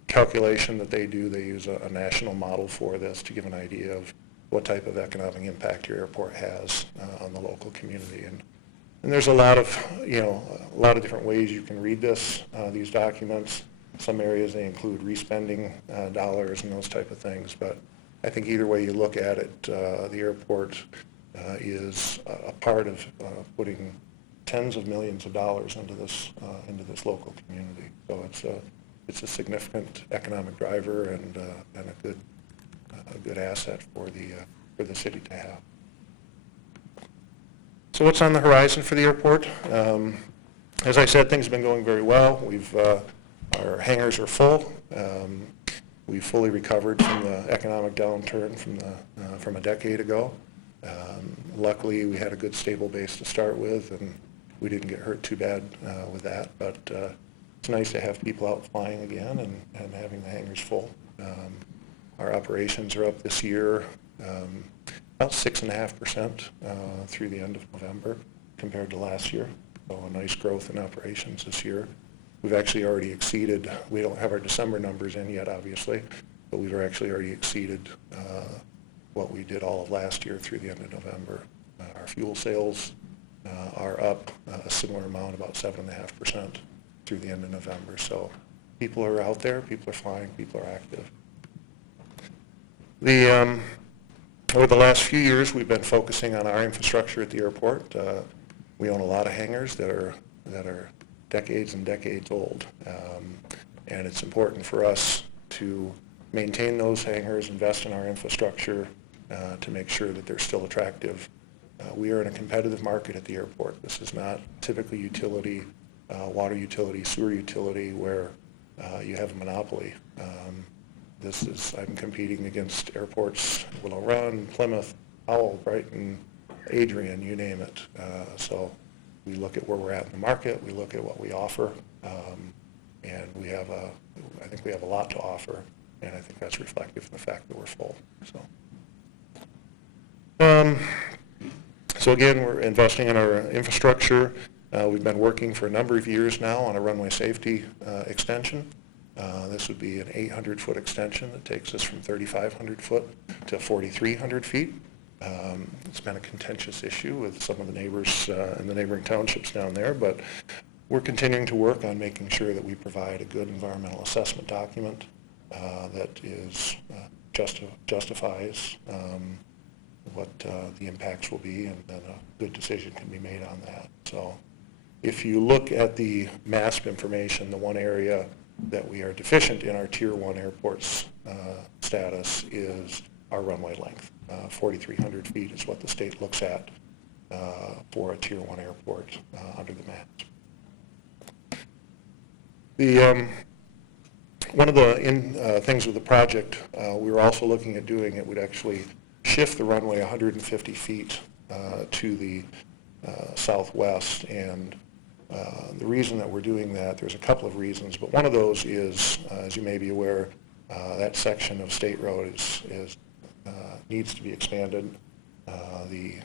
calculation that they do. They use a national model for this to give an idea of what type of economic impact your airport has on the local community. And there's a lot of different ways you can read these documents. Some areas they include respending dollars and those type of things, but I think either way you look at it, the airport is a part of putting tens of millions of dollars into this local community. So it's a significant economic driver and a good asset for the city to have. So what's on the horizon for the airport? As I said, things have been going very well. Our hangars are full. We've fully recovered from the economic downturn from a decade ago. Luckily, we had a good stable base to start with, and we didn't get hurt too bad with that. But it's nice to have people out flying again and having the hangars full. Our operations are up this year about 6.5% through the end of November compared to last year. So a nice growth in operations this year. We've actually already exceeded, we don't have our December numbers in yet, obviously, but we've actually already exceeded what we did all of last year through the end of November. Our fuel sales are up a similar amount, about 7.5% through the end of November. So people are out there, people are flying, people are active. Over the last few years, we've been focusing on our infrastructure at the airport. We own a lot of hangars that are decades and decades old, and it's important for us to maintain those hangars, invest in our infrastructure to make sure that they're still attractive We are in a competitive market at the airport. This is not typically utility, water utility, sewer utility, where you have a monopoly. I'm competing against airports, Willow Run, Plymouth, Howell, Brighton, Adrian, you name it. So we look at where we're at in the market, we look at what we offer, and I think we have a lot to offer, and I think that's reflective in the fact that we're full. So again, we're investing in our infrastructure. We've been working for a number of years now on a runway safety extension. This would be an 800-foot extension that takes us from 3,500 foot to 4,300 feet. It's been a contentious issue with some of the neighbors in the neighboring townships down there, but we're continuing to work on making sure that we provide a good environmental assessment document that is justifies what the impacts will be, and then a good decision can be made on that. So if you look at the MASP information, the one area that we are deficient in our Tier 1 airports status is our runway length. 4,300 feet is what the state looks at for a Tier 1 airport under the MASP. One of the things with the project we were also looking at doing, it would actually shift the runway 150 feet to the southwest, and the reason that we're doing that, there's a couple of reasons, but one of those is, as you may be aware, that section of State Road needs to be expanded. The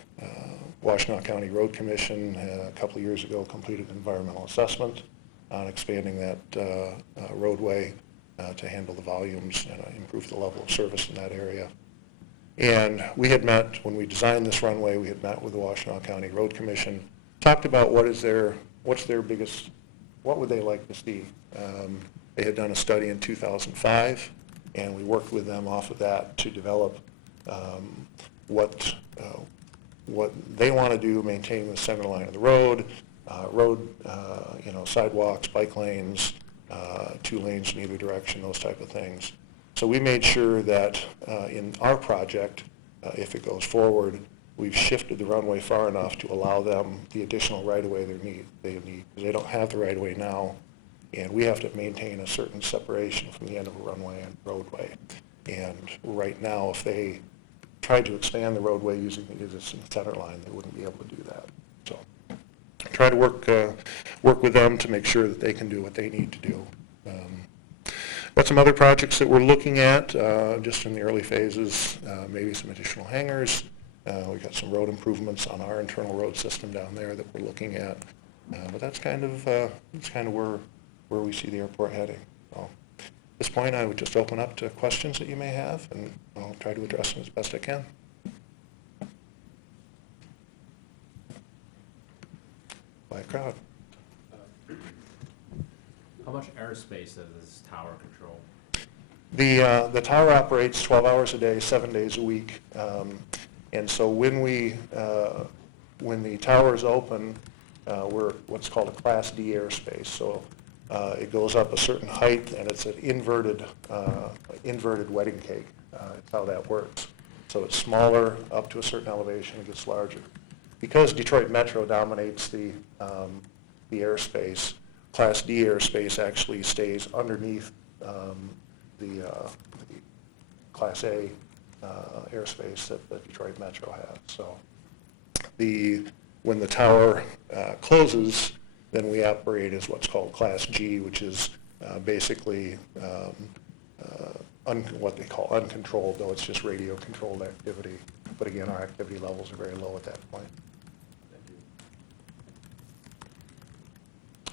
Washtenaw County Road Commission a couple of years ago completed an environmental assessment on expanding that roadway to handle the volumes and improve the level of service in that area. And we had met, when we designed this runway, we had met with the Washtenaw County Road Commission, talked about what's their biggest, what would they like to see. They had done a study in 2005, and we worked with them off of that to develop what they want to do, maintaining the center line of the road, sidewalks, bike lanes, 2 lanes in either direction, those type of things. So we made sure that in our project, if it goes forward, we've shifted the runway far enough to allow them the additional right-of-way they need. They don't have the right-of-way now, and we have to maintain a certain separation from the end of a runway and roadway. And right now, if they tried to expand the roadway using the existing center line, they wouldn't be able to do that. So try to work with them to make sure that they can do what they need to do. Got some other projects that we're looking at, just in the early phases, maybe some additional hangars. We've got some road improvements on our internal road system down there that we're looking at. But that's kind of where we see the airport heading. So at this point, I would just open up to questions that you may have, and I'll try to address them as best I can. By a crowd. How much airspace does this tower control? The tower operates 12 hours a day, 7 days a week. And so when the tower is open, we're what's called a Class D airspace. So it goes up a certain height, and it's an inverted wedding cake. That's how that works. So it's smaller up to a certain elevation, it gets larger. Because Detroit Metro dominates the airspace, Class D airspace actually stays underneath the Class A airspace that Detroit Metro has. So when the tower closes, then we operate as what's called Class G, which is basically what they call uncontrolled, though it's just radio-controlled activity. But again, our activity levels are very low at that point.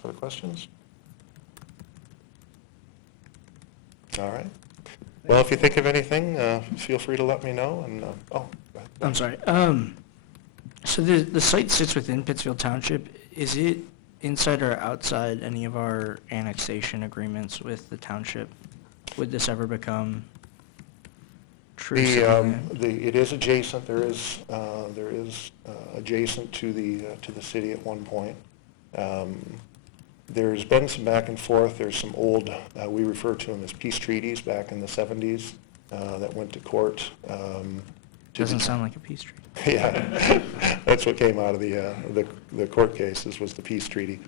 Other questions? All right. Well, if you think of anything, feel free to let me know. And go ahead. I'm sorry. So the site sits within Pittsfield Township. Is it inside or outside any of our annexation agreements with the township? Would this ever become true? It is adjacent. There is adjacent to the city at one point. There's been some back and forth. There's some old, we refer to them as peace treaties back in the 70s that went to court. Doesn't sound like a peace treaty. Yeah, that's what came out of the court cases, was the peace treaty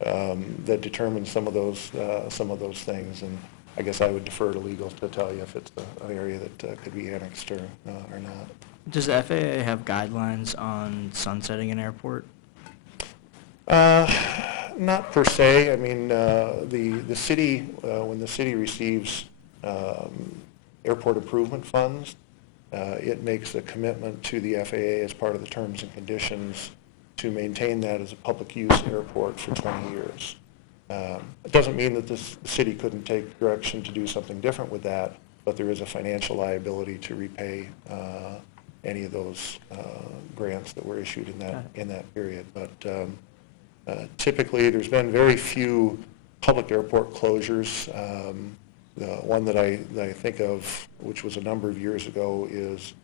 that determined some of those things. And I guess I would defer to legal to tell you if it's an area that could be annexed or not. Does the FAA have guidelines on sunsetting an airport? Not per se. I mean, the city, when the city receives airport improvement funds, it makes a commitment to the FAA as part of the terms and conditions to maintain that as a public use airport for 20 years. It doesn't mean that the city couldn't take direction to do something different with that, but there is a financial liability to repay any of those grants that were issued in that period. But typically, there's been very few public airport closures. The one that I think of, which was a number of years ago, is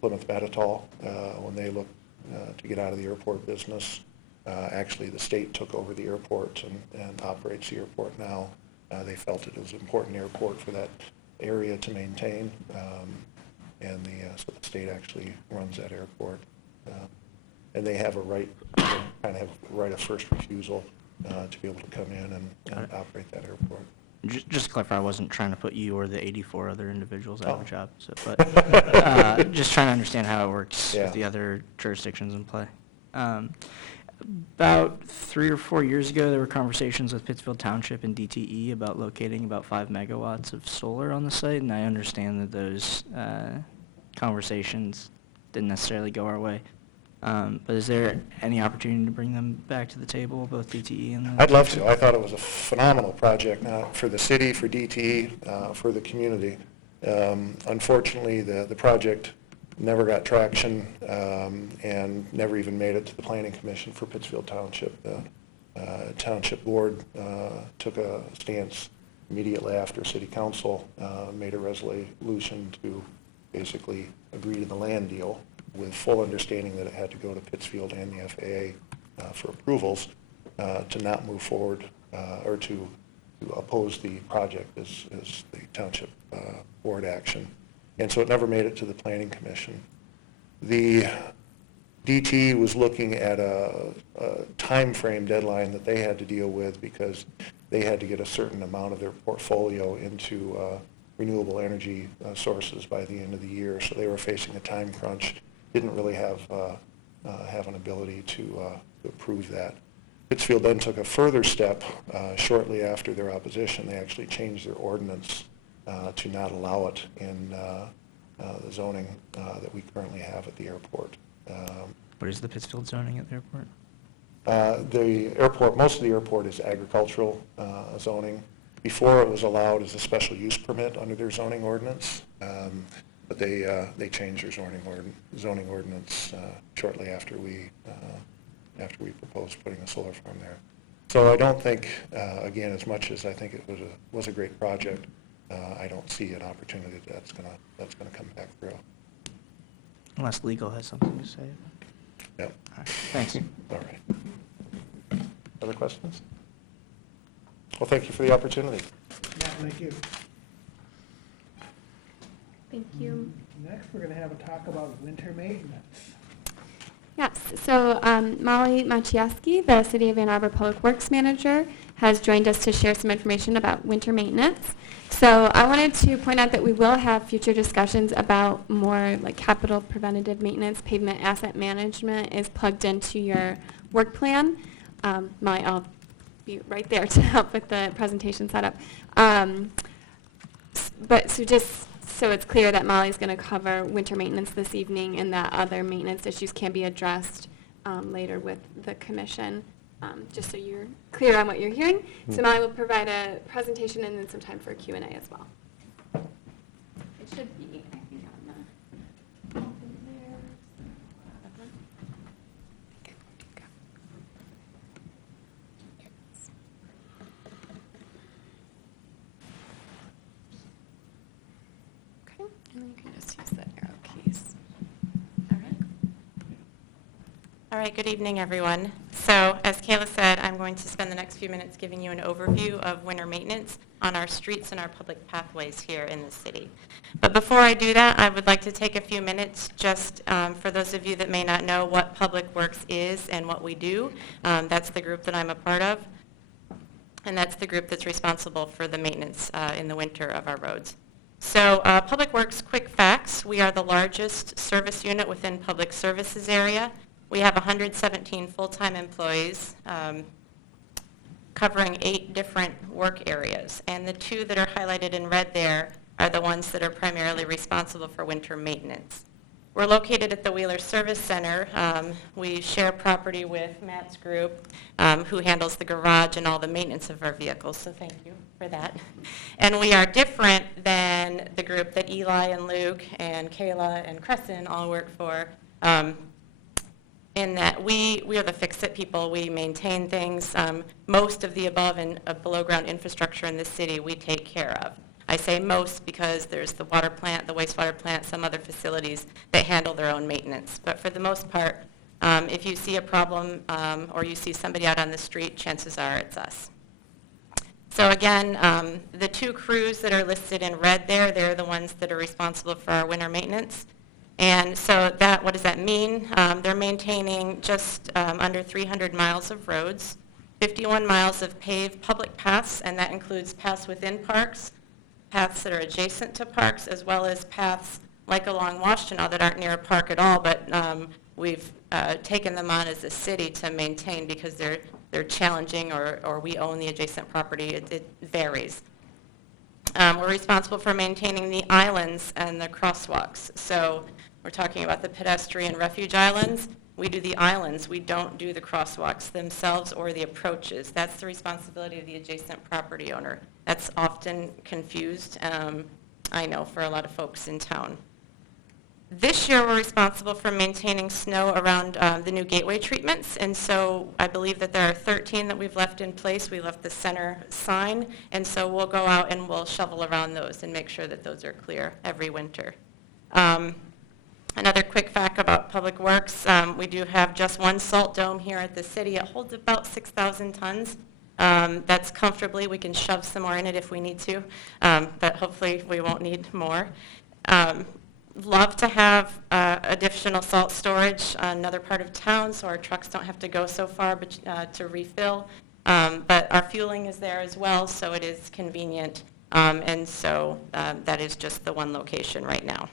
Plymouth Metatol. When they looked to get out of the airport business, actually the state took over the airport and operates the airport now. They felt it was an important airport for that area to maintain, and so the state actually runs that airport. And they have a right, kind of have a right of first refusal to be able to come in and operate that airport. Just to clarify, I wasn't trying to put you or the 84 other individuals out of a job, but just trying to understand how it works with the other jurisdictions in play. About 3 or 4 years ago, there were conversations with Pittsfield Township and DTE about locating about 5 megawatts of solar on the site, and I understand that those conversations didn't necessarily go our way. But is there any opportunity to bring them back to the table, both DTE and the... I'd love to. I thought it was a phenomenal project, not for the city, for DTE, for the community. Unfortunately, the project never got traction and never even made it to the Planning Commission for Pittsfield Township. The Township Board took a stance immediately after City Council made a resolution to basically agree to the land deal, with full understanding that it had to go to Pittsfield and the FAA for approvals to not move forward or to oppose the project as the Township Board action. And so it never made it to the Planning Commission. The DT was looking at a time frame deadline that they had to deal with because they had to get a certain amount of their portfolio into renewable energy sources by the end of the year. So they were facing a time crunch. Didn't really have an ability to approve that. Pittsfield then took a further step shortly after their opposition. They actually changed their ordinance to not allow it in the zoning that we currently have at the airport. What is the Pittsfield zoning at the airport? The airport, most of the airport is agricultural zoning. Before, it was allowed as a special use permit under their zoning ordinance. But they changed their zoning ordinance shortly after we proposed putting a solar farm there. So I don't think, again, as much as I think it was a great project, I don't see an opportunity that's gonna come back through. Unless legal has something to say. Yep. All right. Thanks. All right. Other questions? Well, thank you for the opportunity. Yeah, thank you. Thank you. Next, we're going to have a talk about winter maintenance. Yes, so Molly Maciejewski, the City of Ann Arbor Public Works Manager, has joined us to share some information about winter maintenance. So I wanted to point out that we will have future discussions about more like capital preventative maintenance. Pavement asset management is plugged into your work plan. Molly, I'll be right there to help with the presentation setup. But so just so it's clear that Molly's going to cover winter maintenance this evening and that other maintenance issues can be addressed later with the commission, just so you're clear on what you're hearing. So Molly will provide a presentation and then some time for a Q&A as well. It should be, I think, on the over there. Okay, and then you can just use the arrow keys. All right. All right, good evening, everyone. So, as Kayla said, I'm going to spend the next few minutes giving you an overview of winter maintenance on our streets and our public pathways here in the city. But before I do that, I would like to take a few minutes just for those of you that may not know what Public Works is and what we do. That's the group that I'm a part of, and that's the group that's responsible for the maintenance in the winter of our roads. So Public Works, quick facts, we are the largest service unit within Public Services area. We have 117 full-time employees covering 8 different work areas. And the 2 that are highlighted in red there are the ones that are primarily responsible for winter maintenance. We're located at the Wheeler Service Center. We share property with Matt's group, who handles the garage and all the maintenance of our vehicles, so thank you for that. And we are different than the group that Eli and Luke and Kayla and Crescent all work for, in that we are the fix-it people. We maintain things. Most of the above and below-ground infrastructure in the city we take care of. I say most because there's the water plant, the wastewater plant, some other facilities that handle their own maintenance. But for the most part, if you see a problem or you see somebody out on the street, chances are it's us. So again, the 2 crews that are listed in red there, they're the ones that are responsible for our winter maintenance. And so what does that mean? They're maintaining just under 300 miles of roads, 51 miles of paved public paths, and that includes paths within parks, paths that are adjacent to parks, as well as paths like along Washtenaw that aren't near a park at all, but we've taken them on as a city to maintain because they're challenging or we own the adjacent property. It varies. We're responsible for maintaining the islands and the crosswalks. So we're talking about the pedestrian refuge islands. We do the islands. We don't do the crosswalks themselves or the approaches. That's the responsibility of the adjacent property owner. That's often confused, I know, for a lot of folks in town. This year, we're responsible for maintaining snow around the new gateway treatments, and so I believe that there are 13 that we've left in place. We left the center sign, and so we'll go out and we'll shovel around those and make sure that those are clear every winter. Another quick fact about Public Works, we do have just one salt dome here at the city. It holds about 6,000 tons. That's comfortably, we can shove some more in it if we need to, but hopefully we won't need more. Love to have additional salt storage on another part of town so our trucks don't have to go so far to refill. But our fueling is there as well, so it is convenient. And so that is just the one location right now.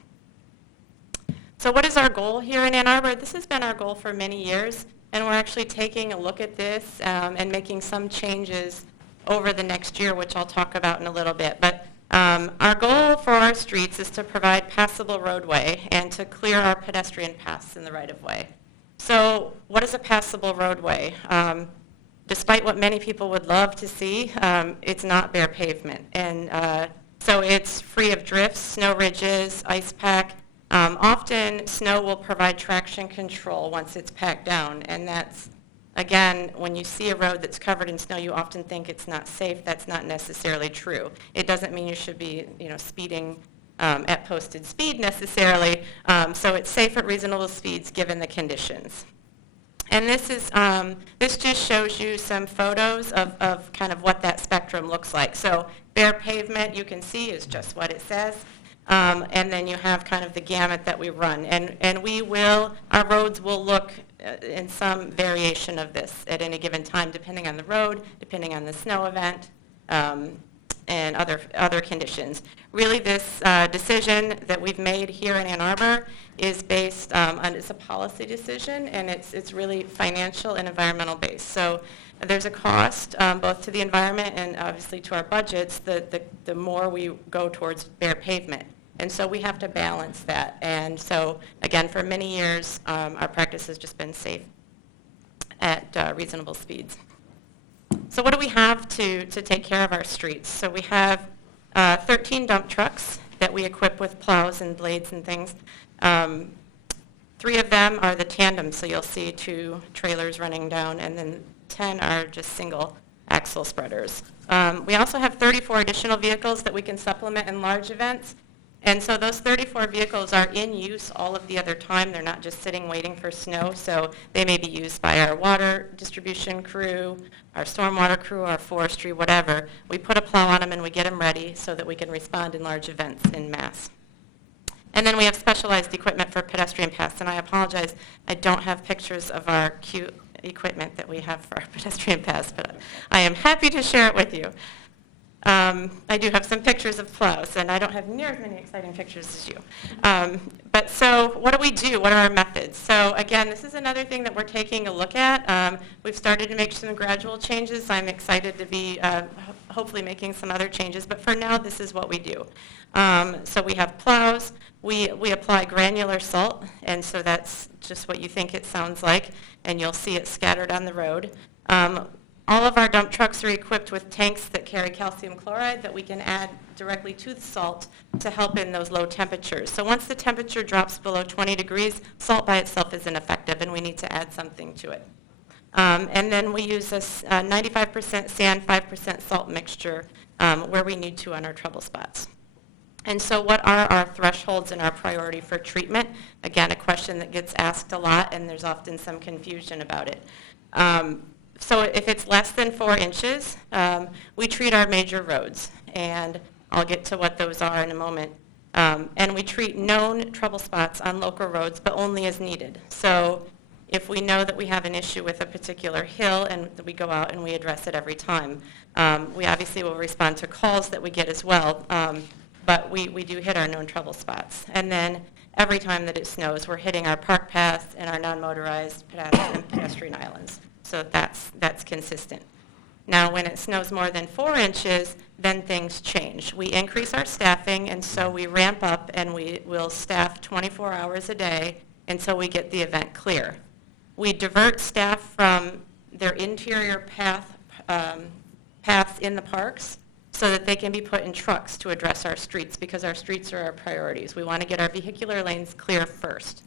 So what is our goal here in Ann Arbor? This has been our goal for many years, and we're actually taking a look at this and making some changes over the next year, which I'll talk about in a little bit. But our goal for our streets is to provide passable roadway and to clear our pedestrian paths in the right-of-way. So what is a passable roadway? Despite what many people would love to see, it's not bare pavement. And so it's free of drifts, snow ridges, ice pack. Often snow will provide traction control once it's packed down, and that's, again, when you see a road that's covered in snow, you often think it's not safe. That's not necessarily true. It doesn't mean you should be, speeding at posted speed necessarily. So it's safe at reasonable speeds given the conditions. And this just shows you some photos of kind of what that spectrum looks like. So bare pavement, you can see, is just what it says. And then you have kind of the gamut that we run. And our roads will look in some variation of this at any given time, depending on the road, depending on the snow event, and other conditions. Really, this decision that we've made here in Ann Arbor is based on, it's a policy decision, and it's really financial and environmental based. So there's a cost, both to the environment and obviously to our budgets, the more we go towards bare pavement. And so we have to balance that. And so, again, for many years, our practice has just been safe at reasonable speeds. So what do we have to take care of our streets? So we have 13 dump trucks that we equip with plows and blades and things. 3 of them are the tandem, so you'll see 2 trailers running down, and then 10 are just single axle spreaders. We also have 34 additional vehicles that we can supplement in large events. And so those 34 vehicles are in use all of the other time. They're not just sitting waiting for snow. So they may be used by our water distribution crew, our stormwater crew, our forestry, whatever. We put a plow on them and we get them ready so that we can respond in large events in mass. And then we have specialized equipment for pedestrian paths. And I apologize, I don't have pictures of our cute equipment that we have for our pedestrian paths, but I am happy to share it with you. I do have some pictures of plows, and I don't have near as many exciting pictures as you. But so what do we do? What are our methods? So again, this is another thing that we're taking a look at. We've started to make some gradual changes. I'm excited to be hopefully making some other changes, but for now, this is what we do. So we have plows. We apply granular salt, and so that's just what you think it sounds like, and you'll see it scattered on the road. All of our dump trucks are equipped with tanks that carry calcium chloride that we can add directly to the salt to help in those low temperatures. So once the temperature drops below 20 degrees, salt by itself isn't effective, and we need to add something to it. And then we use this 95% sand, 5% salt mixture where we need to on our trouble spots. And so what are our thresholds and our priority for treatment? Again, a question that gets asked a lot, and there's often some confusion about it. So if it's less than 4 inches, we treat our major roads, and I'll get to what those are in a moment. And we treat known trouble spots on local roads, but only as needed. So if we know that we have an issue with a particular hill, and we go out and we address it every time. We obviously will respond to calls that we get as well, but we do hit our known trouble spots. And then every time that it snows, we're hitting our park paths and our non-motorized pedestrian islands. So that's consistent. Now, when it snows more than 4 inches, then things change. We increase our staffing, and so we ramp up, and we will staff 24 hours a day until we get the event clear. We divert staff from their interior paths in the parks so that they can be put in trucks to address our streets, because our streets are our priorities. We want to get our vehicular lanes clear first.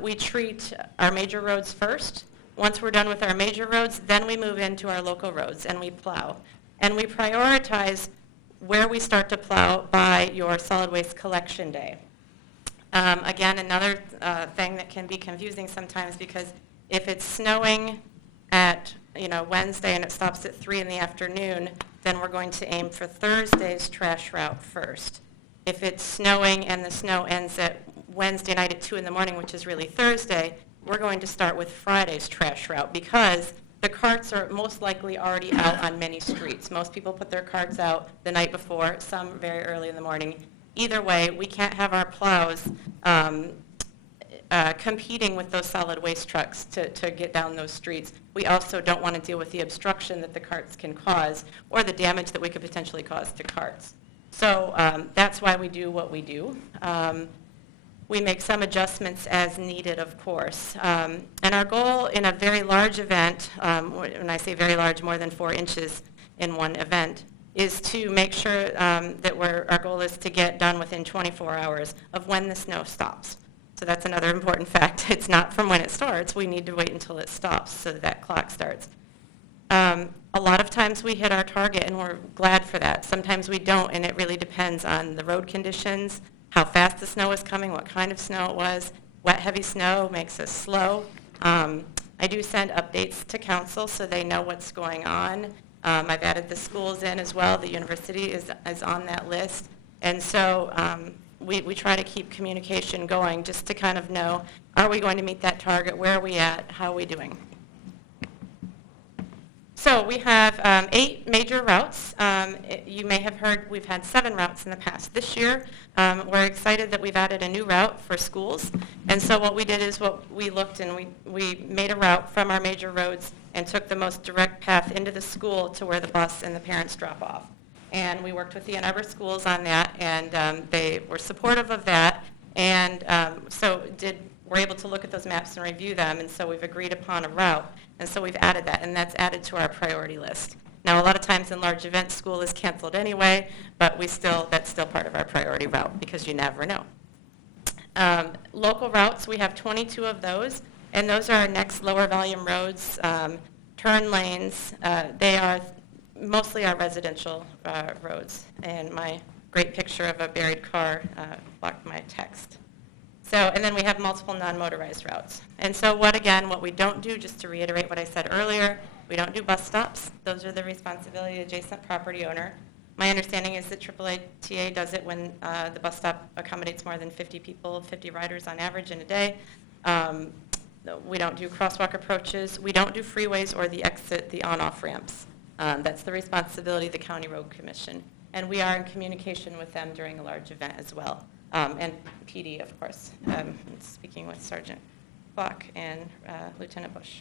We treat our major roads first. Once we're done with our major roads, then we move into our local roads and we plow. And we prioritize where we start to plow by your solid waste collection day. Again, another thing that can be confusing sometimes, because if it's snowing at Wednesday and it stops at 3 in the afternoon, then we're going to aim for Thursday's trash route first. If it's snowing and the snow ends at Wednesday night at 2 in the morning, which is really Thursday, we're going to start with Friday's trash route, because the carts are most likely already out on many streets. Most people put their carts out the night before, some very early in the morning. Either way, we can't have our plows competing with those solid waste trucks to get down those streets. We also don't want to deal with the obstruction that the carts can cause, or the damage that we could potentially cause to carts. So that's why we do what we do. We make some adjustments as needed, of course. And our goal in a very large event, when I say very large, more than 4 inches in one event, is to make sure that our goal is to get done within 24 hours of when the snow stops. So that's another important fact. It's not from when it starts. We need to wait until it stops so that clock starts. A lot of times we hit our target, and we're glad for that. Sometimes we don't, and it really depends on the road conditions, how fast the snow is coming, what kind of snow it was. Wet, heavy snow makes us slow. I do send updates to council so they know what's going on. I've added the schools in as well. The university is on that list. And so we try to keep communication going just to kind of know, are we going to meet that target? Where are we at? How are we doing? So we have 8 major routes. You may have heard we've had 7 routes in the past. This year, we're excited that we've added a new route for schools. And so what we did is we looked and we made a route from our major roads and took the most direct path into the school to where the bus and the parents drop off. And we worked with the Ann Arbor schools on that, and they were supportive of that. And we're able to look at those maps and review them, and so we've agreed upon a route. And so we've added that, and that's added to our priority list. Now, a lot of times in large events, school is canceled anyway, but that's still part of our priority route, because you never know. Local routes, we have 22 of those, and those are our next lower volume roads, turn lanes. They are mostly our residential roads, and my great picture of a buried car blocked my text. So, and then we have multiple non-motorized routes. And so what we don't do, just to reiterate what I said earlier, we don't do bus stops. Those are the responsibility of the adjacent property owner. My understanding is that AAA-TA does it when the bus stop accommodates more than 50 people, 50 riders on average in a day. We don't do crosswalk approaches. We don't do freeways or the on-off ramps. That's the responsibility of the County Road Commission. And we are in communication with them during a large event as well. And PD, of course, speaking with Sergeant Block and Lieutenant Bush.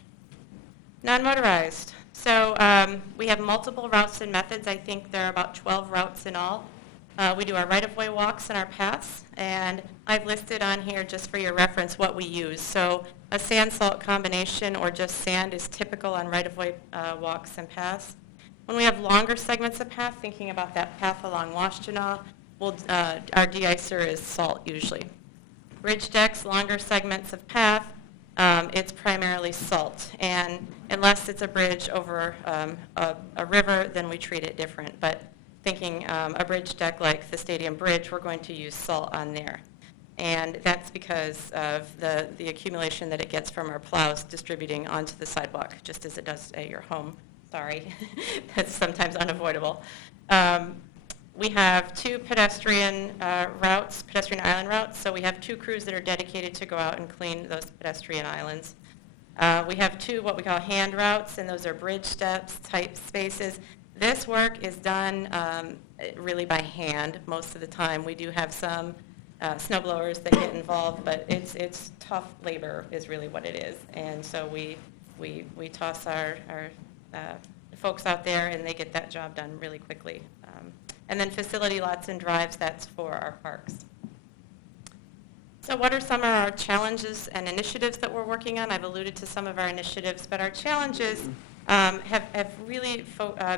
Non-motorized. So we have multiple routes and methods. I think there are about 12 routes in all. We do our right-of-way walks and our paths, and I've listed on here, just for your reference, what we use. So a sand-salt combination or just sand is typical on right-of-way walks and paths. When we have longer segments of path, thinking about that path along Washtenaw, our de-icer is salt usually. Ridge decks, longer segments of path, it's primarily salt. And unless it's a bridge over a river, then we treat it different. But thinking a bridge deck like the Stadium Bridge, we're going to use salt on there. And that's because of the accumulation that it gets from our plows distributing onto the sidewalk, just as it does at your home. Sorry, that's sometimes unavoidable. We have 2 pedestrian routes, pedestrian island routes. So we have 2 crews that are dedicated to go out and clean those pedestrian islands. We have 2 what we call hand routes, and those are bridge steps type spaces. This work is done really by hand most of the time. We do have some snow blowers that get involved, but it's tough labor is really what it is. And so we toss our folks out there, and they get that job done really quickly. And then facility lots and drives, that's for our parks. So what are some of our challenges and initiatives that we're working on? I've alluded to some of our initiatives, but our challenges have really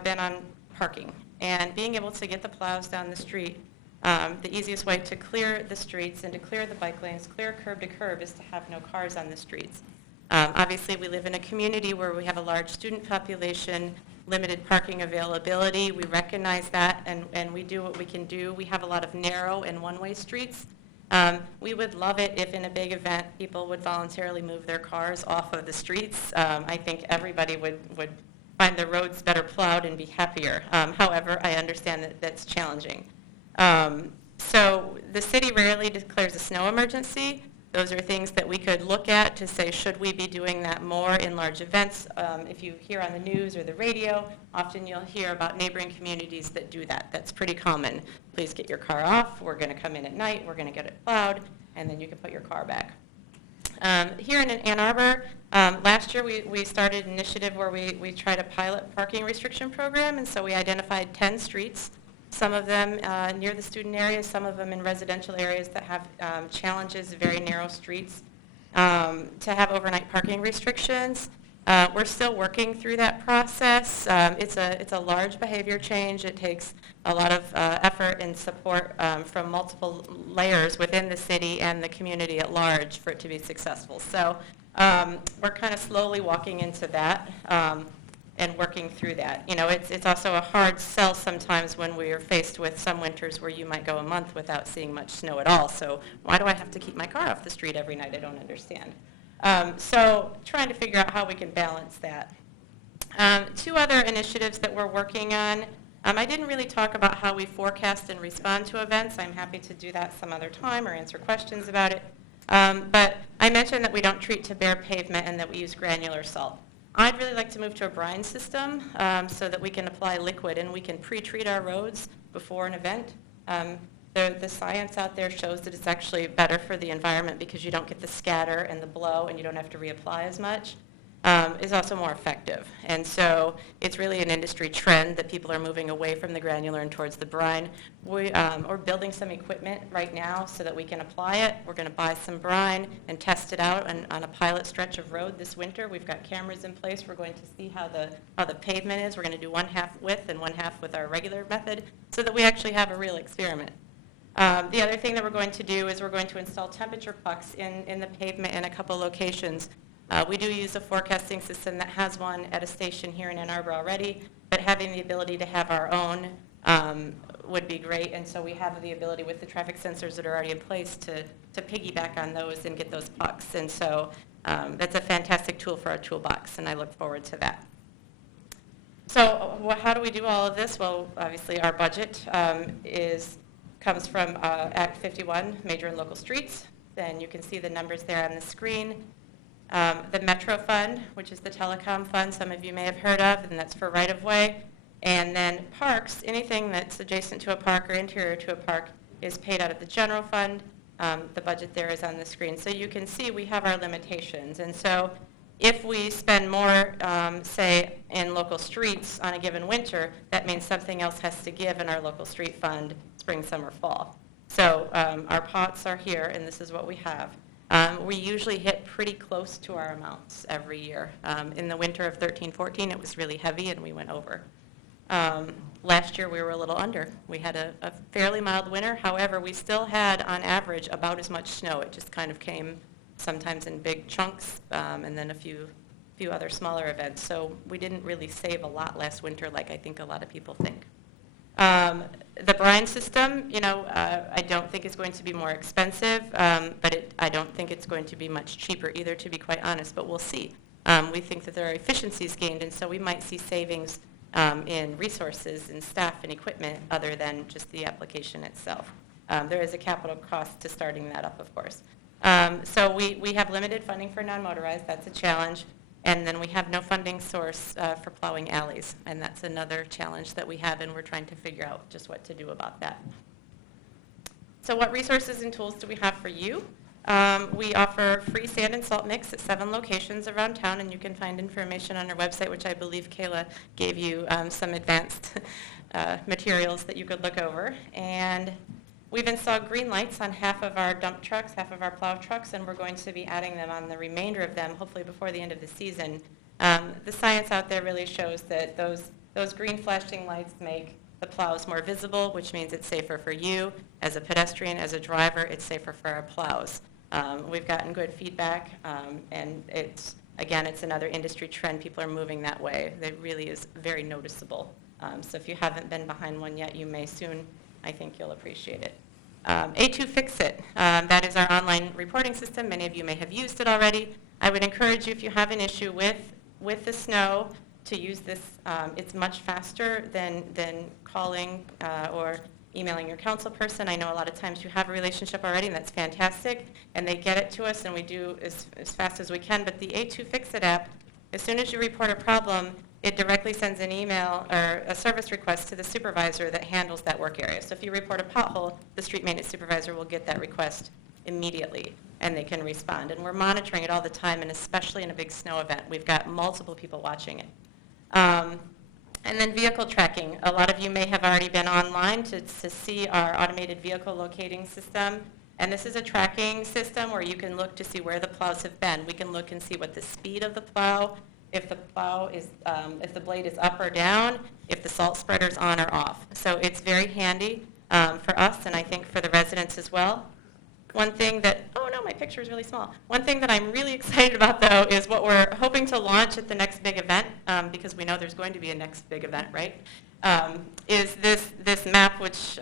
been on parking and being able to get the plows down the street. The easiest way to clear the streets and to clear the bike lanes, clear curb to curb, is to have no cars on the streets. Obviously, we live in a community where we have a large student population, limited parking availability. We recognize that, and we do what we can do. We have a lot of narrow and one-way streets. We would love it if in a big event people would voluntarily move their cars off of the streets. I think everybody would find the roads better plowed and be happier. However, I understand that that's challenging. So the city rarely declares a snow emergency. Those are things that we could look at to say, should we be doing that more in large events? If you hear on the news or the radio, often you'll hear about neighboring communities that do that. That's pretty common. Please get your car off. We're going to come in at night. We're going to get it plowed, and then you can put your car back. Here in Ann Arbor, last year we started an initiative where we tried a pilot parking restriction program, and so we identified 10 streets. Some of them near the student areas, some of them in residential areas that have challenges, very narrow streets, to have overnight parking restrictions. We're still working through that process. It's a large behavior change. It takes a lot of effort and support from multiple layers within the city and the community at large for it to be successful. So we're kind of slowly walking into that. And working through that. You know, it's also a hard sell sometimes when we are faced with some winters where you might go a month without seeing much snow at all. So why do I have to keep my car off the street every night? I don't understand. So trying to figure out how we can balance that. 2 other initiatives that we're working on. I didn't really talk about how we forecast and respond to events. I'm happy to do that some other time or answer questions about it. But I mentioned that we don't treat to bare pavement and that we use granular salt. I'd really like to move to a brine system so that we can apply liquid and we can pre-treat our roads before an event. The science out there shows that it's actually better for the environment because you don't get the scatter and the blow and you don't have to reapply as much. Is also more effective. And so it's really an industry trend that people are moving away from the granular and towards the brine. We're building some equipment right now so that we can apply it. We're going to buy some brine and test it out on a pilot stretch of road this winter. We've got cameras in place. We're going to see how the pavement is. We're going to do 1/2 with and 1/2 with our regular method so that we actually have a real experiment. The other thing that we're going to do is we're going to install temperature pucks in the pavement in a couple locations. We do use a forecasting system that has one at a station here in Ann Arbor already, but having the ability to have our own would be great. And so we have the ability with the traffic sensors that are already in place to piggyback on those and get those pucks. And so that's a fantastic tool for our toolbox, and I look forward to that. So how do we do all of this? Well, obviously our budget comes from Act 51, Major and Local Streets. Then you can see the numbers there on the screen. The Metro Fund, which is the telecom fund some of you may have heard of, and that's for right-of-way. And then parks, anything that's adjacent to a park or interior to a park is paid out of the general fund. The budget there is on the screen. So you can see we have our limitations. And so if we spend more, say, in local streets on a given winter, that means something else has to give in our local street fund, spring, summer, fall. So our pots are here, and this is what we have. We usually hit pretty close to our amounts every year. In the winter of 13-14, it was really heavy, and we went over. Last year, we were a little under. We had a fairly mild winter. However, we still had, on average, about as much snow. It just kind of came sometimes in big chunks, and then a few other smaller events. So we didn't really save a lot last winter like I think a lot of people think. The brine system, I don't think is going to be more expensive, but I don't think it's going to be much cheaper either, to be quite honest, but we'll see. We think that there are efficiencies gained, and so we might see savings in resources and staff and equipment other than just the application itself. There is a capital cost to starting that up, of course. So we have limited funding for non-motorized. That's a challenge. And then we have no funding source for plowing alleys. And that's another challenge that we have, and we're trying to figure out just what to do about that. So what resources and tools do we have for you? We offer free sand and salt mix at 7 locations around town, and you can find information on our website, which I believe Kayla gave you some advanced materials that you could look over. And we've installed green lights on half of our dump trucks, half of our plow trucks, and we're going to be adding them on the remainder of them, hopefully before the end of the season. The science out there really shows that those green flashing lights make the plows more visible, which means it's safer for you as a pedestrian, as a driver. It's safer for our plows. We've gotten good feedback, and it's another industry trend. People are moving that way. It really is very noticeable. So if you haven't been behind one yet, you may soon. I think you'll appreciate it. A2 Fix-It, that is our online reporting system. Many of you may have used it already. I would encourage you, if you have an issue with the snow, to use this. It's much faster than calling or emailing your council person. I know a lot of times you have a relationship already, and that's fantastic, and they get it to us, and we do as fast as we can. But the A2 Fix-It app, as soon as you report a problem, it directly sends an email or a service request to the supervisor that handles that work area. So if you report a pothole, the street maintenance supervisor will get that request immediately, and they can respond. And we're monitoring it all the time, and especially in a big snow event. We've got multiple people watching it. And then vehicle tracking. A lot of you may have already been online to see our automated vehicle locating system. And this is a tracking system where you can look to see where the plows have been. We can look and see what the speed of the plow, if the plow is, if the blade is up or down, if the salt spreader's on or off. So it's very handy for us, and I think for the residents as well. One thing that, oh no, my picture is really small. One thing that I'm really excited about, though, is what we're hoping to launch at the next big event, because we know there's going to be a next big event, right? Is this map, which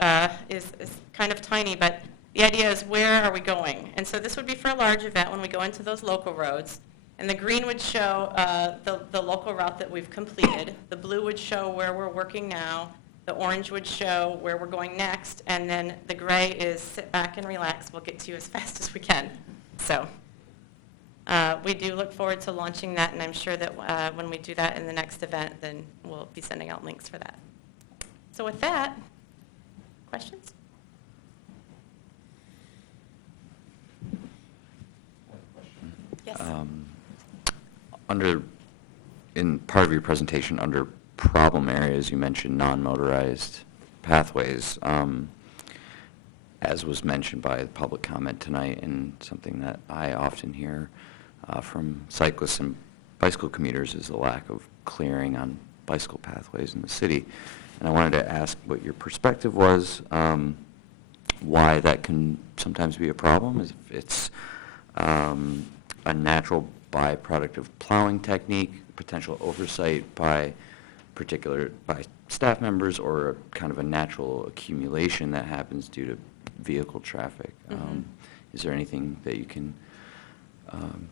is kind of tiny, but the idea is where are we going? And so this would be for a large event when we go into those local roads. And the green would show the local route that we've completed. The blue would show where we're working now. The orange would show where we're going next. And then the gray is sit back and relax. We'll get to you as fast as we can. So we do look forward to launching that, and I'm sure that when we do that in the next event, then we'll be sending out links for that. So with that, questions? Yes. In part of your presentation, under problem areas, you mentioned non-motorized pathways, as was mentioned by the public comment tonight, and something that I often hear from cyclists and bicycle commuters is the lack of clearing on bicycle pathways in the city. And I wanted to ask what your perspective was, why that can sometimes be a problem, if it's a natural byproduct of plowing technique, potential oversight by particular by staff members or a kind of a natural accumulation that happens due to vehicle traffic. Is there anything that you can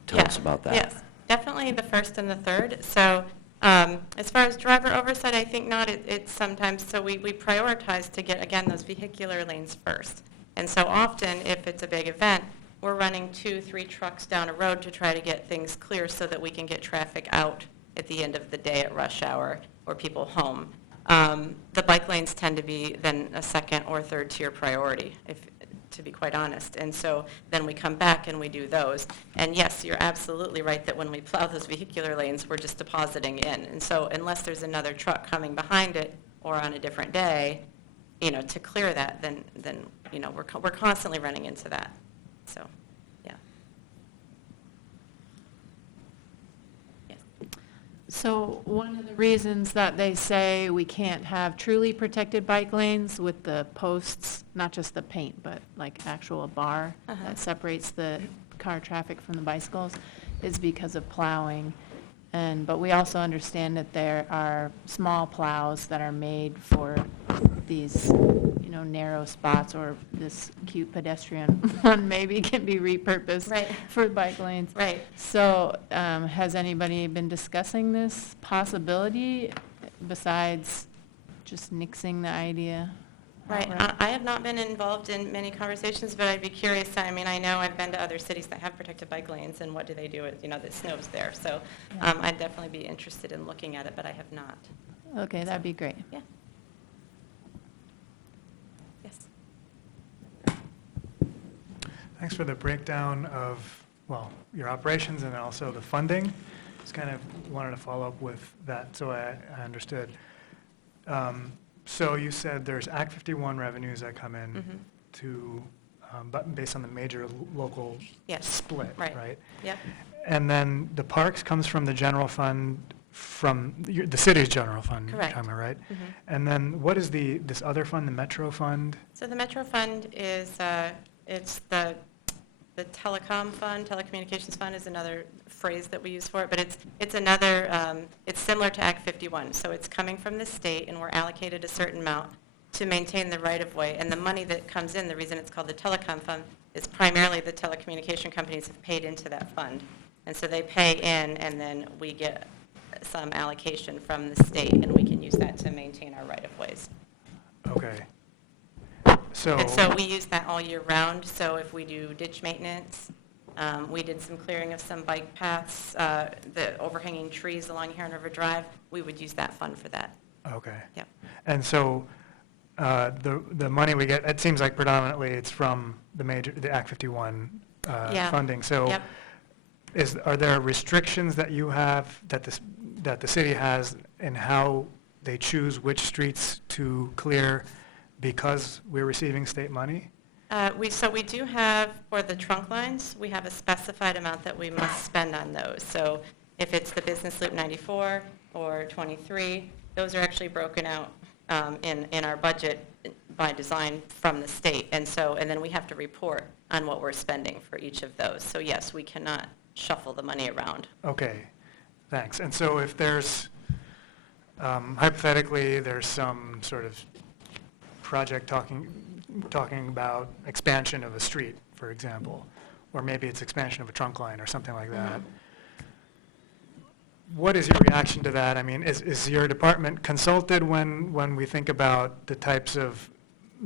tell us about that? Yes, definitely the first and the third. So as far as driver oversight, I think not. It's sometimes, so we prioritize to get, again, those vehicular lanes first. And so often, if it's a big event, we're running 2-3 trucks down a road to try to get things clear so that we can get traffic out at the end of the day at rush hour or people home. The bike lanes tend to be then a second or third tier priority, to be quite honest. And so then we come back and we do those. And yes, you're absolutely right that when we plow those vehicular lanes, we're just depositing in. And so unless there's another truck coming behind it or on a different day, to clear that, then we're constantly running into that. So, yeah. Yes. So one of the reasons that they say we can't have truly protected bike lanes with the posts, not just the paint, but like actual bar that separates the car traffic from the bicycles, is because of plowing. But we also understand that there are small plows that are made for these, narrow spots, or this cute pedestrian one maybe can be repurposed for bike lanes. Right. So has anybody been discussing this possibility besides just nixing the idea? Right. I have not been involved in many conversations, but I'd be curious. I mean, I know I've been to other cities that have protected bike lanes, and what do they do? That snows there. So I'd definitely be interested in looking at it, but I have not. Okay, that'd be great. Yeah. Yes. Thanks for the breakdown of, your operations and also the funding. Just kind of wanted to follow up with that so I understood. So you said there's Act 51 revenues that come in but based on the major local split, right? Yep. And then the parks comes from the general fund, from the city's general fund, Correct. am I right? And then what is this other fund, the Metro Fund? So the Metro Fund is, it's the telecom fund, telecommunications fund is another phrase that we use for it, but it's another, it's similar to Act 51. So it's coming from the state, and we're allocated a certain amount to maintain the right-of-way. And the money that comes in, the reason it's called the telecom fund, is primarily the telecommunication companies have paid into that fund. And so they pay in, and then we get some allocation from the state, and we can use that to maintain our right-of-ways. Okay. And so we use that all year round. So if we do ditch maintenance, we did some clearing of some bike paths, the overhanging trees along Heron River Drive, we would use that fund for that. Okay. Yep. And so the money we get, it seems like predominantly it's from the Act 51 funding. So are there restrictions that you have, that the city has, in how they choose which streets to clear because we're receiving state money? So we do have, for the trunk lines, we have a specified amount that we must spend on those. So if it's the Business Loop 94 or 23, those are actually broken out in our budget by design from the state. And then we have to report on what we're spending for each of those. So yes, we cannot shuffle the money around. Okay, thanks. And so if there's, hypothetically, there's some sort of project talking about expansion of a street, for example, or maybe it's expansion of a trunk line or something like that. What is your reaction to that? I mean, is your department consulted when we think about the types of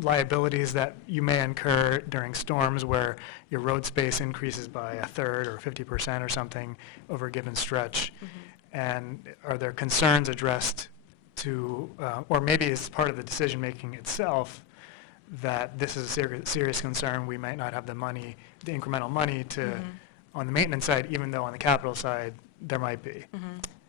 liabilities that you may incur during storms where your road space increases by a third or 50% or something over a given stretch? And are there concerns addressed to, or maybe it's part of the decision-making itself, that this is a serious concern, we might not have the money, the incremental money to, on the maintenance side, even though on the capital side, there might be.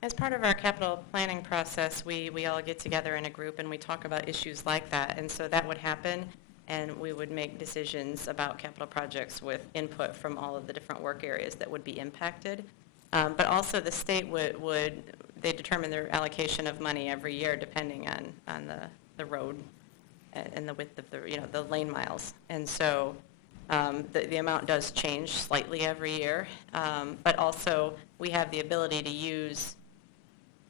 As part of our capital planning process, we all get together in a group and we talk about issues like that. And so that would happen, and we would make decisions about capital projects with input from all of the different work areas that would be impacted. But also the state would they determine their allocation of money every year depending on the road and the width of the lane miles. And so the amount does change slightly every year, but also we have the ability to use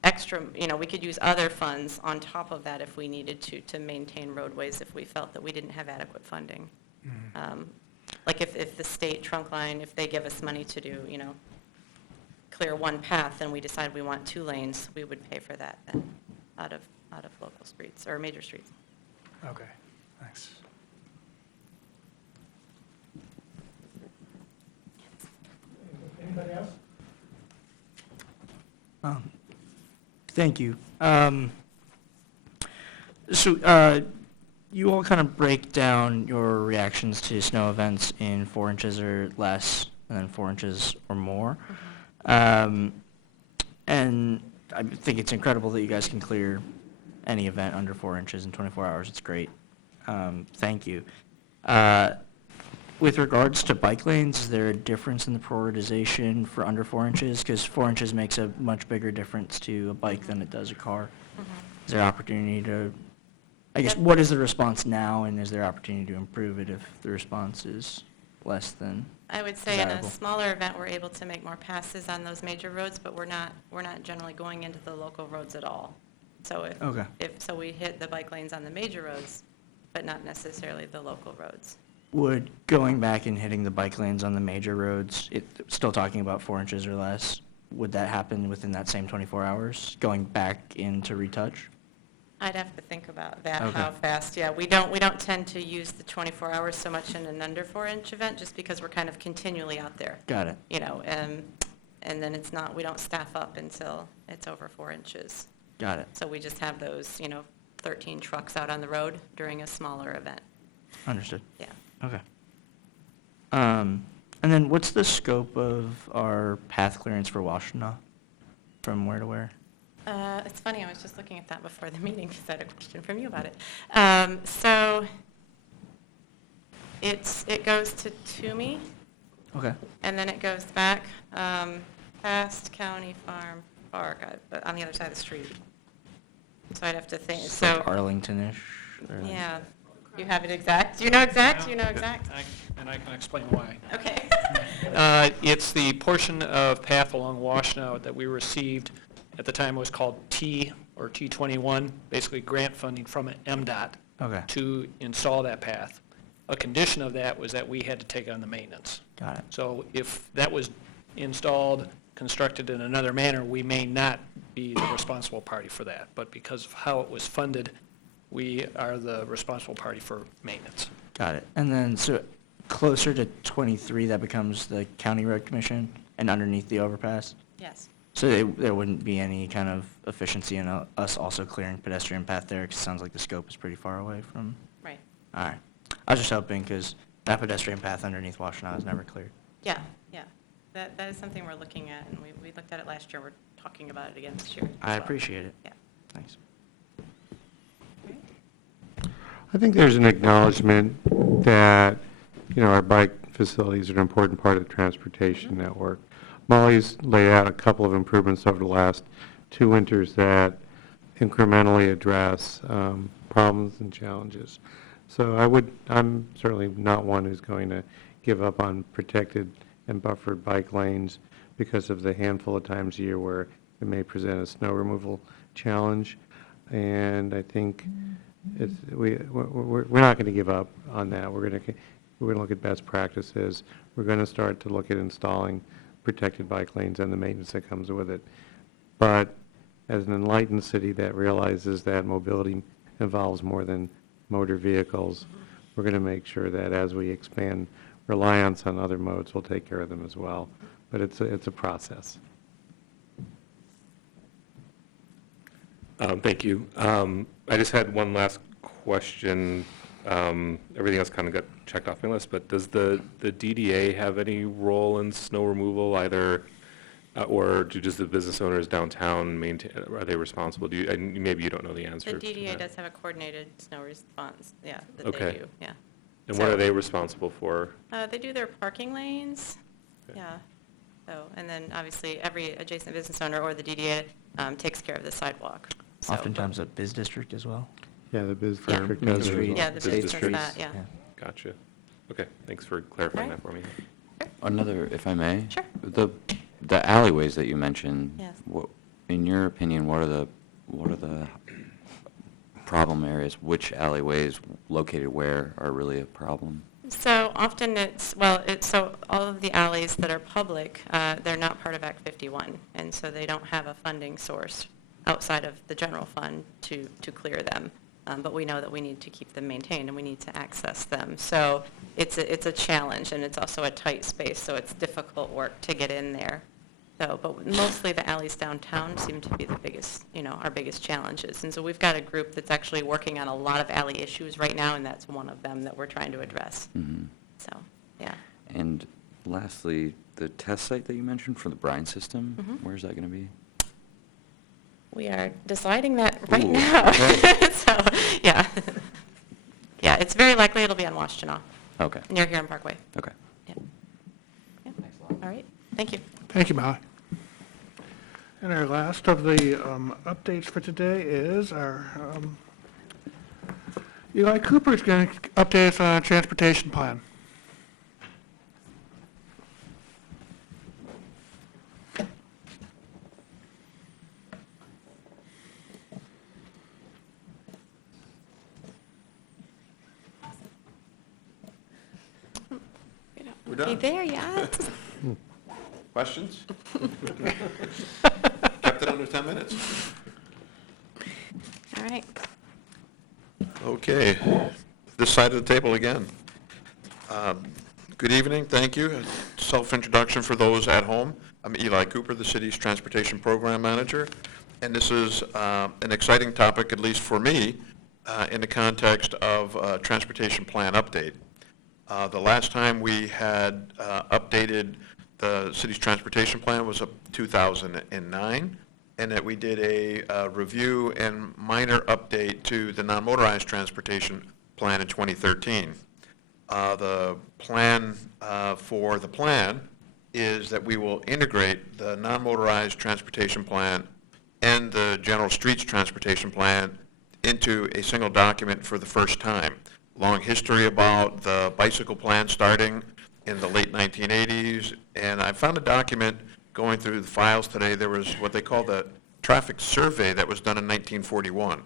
extra extra, we could use other funds on top of that if we needed to maintain roadways if we felt that we didn't have adequate funding. Like if the state trunk line, if they give us money to do, clear one path and we decide we want 2 lanes, we would pay for that then out of local streets or major streets. Okay, thanks. Anybody else? Thank you. You all kind of break down your reactions to snow events in 4 inches or less, and then 4 inches or more. And I think it's incredible that you guys can clear any event under 4 inches in 24 hours. It's great. Thank you. With regards to bike lanes, is there a difference in the prioritization for under 4 inches? Because 4 inches makes a much bigger difference to a bike than it does a car. Is there opportunity to, I guess, what is the response now, and is there opportunity to improve it if the response is less than I would say in a desirable? smaller event, we're able to make more passes on those major roads, but we're not generally going into the local roads at all. So if we hit the bike lanes on the major roads, but not necessarily the local roads. Would going back and hitting the bike lanes on the major roads, still talking about 4 inches or less, would that happen within that same 24 hours, going back in to retouch? I'd have to think about that, Okay. how fast, yeah. We don't tend to use the 24 hours so much in an under 4-inch event, just because we're kind of continually out there. Got it. And then we don't staff up until it's over 4 inches. Got it. So we just have those, 13 trucks out on the road during a smaller event. Understood. Yeah. Okay. And then what's the scope of our path clearance for Washtenaw? From where to where? It's funny, I was just looking at that before the meeting because I had a question from you about it. So it goes to Toomey, Okay. and then it goes back past County Farm Park, but on the other side of the street. So I'd have to think. So Arlington-ish? or- yeah, you have it exact. Do you know exact? You know exact? And I can explain why. Okay. It's the portion of path along Washtenaw that we received, at the time it was called T or T21, basically grant funding from MDOT Okay. to install that path. A condition of that was that we had to take on the maintenance. Got it. So if that was installed, constructed in another manner, we may not be the responsible party for that. But because of how it was funded, we are the responsible party for maintenance. Got it. And then, so closer to 23, that becomes the County Road Commission, and underneath the overpass? Yes. So there wouldn't be any kind of efficiency in us also clearing pedestrian path there, because it sounds like the scope is pretty far away from... Right. All right. I was just hoping, because that pedestrian path underneath Washtenaw is never cleared. Yeah, yeah. That is something we're looking at, and we looked at it last year. We're talking about it again this year. I appreciate it. Yeah. Thanks. I think there's an acknowledgement that, our bike facilities are an important part of the transportation network. Molly's laid out a couple of improvements over the last 2 winters that incrementally address problems and challenges. So I'm certainly not one who's going to give up on protected and buffered bike lanes because of the handful of times a year where it may present a snow removal challenge. And I think we're not going to give up on that. We're going to look at best practices. We're going to start to look at installing protected bike lanes and the maintenance that comes with it. But as an enlightened city that realizes that mobility involves more than motor vehicles, we're going to make sure that as we expand reliance on other modes, we'll take care of them as well. But it's a process. Thank you. I just had one last question. Everything else kind of got checked off my list, but does the DDA have any role in snow removal either, or do just the business owners downtown maintain, are they responsible? And maybe you don't know the answer The to DDA that. does have a coordinated snow response, yeah, that Okay. they do, yeah. And what are they responsible for? They do their parking lanes, yeah. So, and then obviously every adjacent business owner or the DDA takes care of the sidewalk. So, Oftentimes a biz district as well? Yeah, the biz Yeah. district Main does it as Street. well. Yeah, the biz does that, yeah. Gotcha. Okay, thanks for clarifying that for me. Another, if I may? Sure. The alleyways that you mentioned. Yes. in your opinion, what are the problem areas? Which alleyways located where are really a problem? So often so all of the alleys that are public, they're not part of Act 51, and so they don't have a funding source outside of the general fund to clear them. But we know that we need to keep them maintained and we need to access them. So it's a challenge, and it's also a tight space, so it's difficult work to get in there. So, but mostly the alleys downtown seem to be the biggest, our biggest challenges. And so we've got a group that's actually working on a lot of alley issues right now, and that's one of them that we're trying to address. Mm-hmm. So, yeah. And lastly, the test site that you mentioned for the brine system, Mhm. where's that going to be? We are deciding that right Ooh, now. okay. So, yeah. Yeah, it's very likely it'll be on Washtenaw. Okay. Near Huron Parkway. Okay. Yeah. Yeah. All right. Thank you. Thank you, Molly. And our last of the updates for today is our Eli Cooper is going to update us on our transportation plan. We're Be done. there yet? Questions? Kept it under 10 minutes. All right. Okay, this side of the table again. Good evening, thank you. Self-introduction for those at home. I'm Eli Cooper, the city's transportation program manager, and this is an exciting topic, at least for me, in the context of transportation plan update. The last time we had updated the city's transportation plan was 2009, and that we did a review and minor update to the non-motorized transportation plan in 2013. The plan for the plan is that we will integrate the non-motorized transportation plan and the general streets transportation plan into a single document for the first time. Long history about the bicycle plan starting in the late 1980s, and I found a document going through the files today. There was what they call the traffic survey that was done in 1941.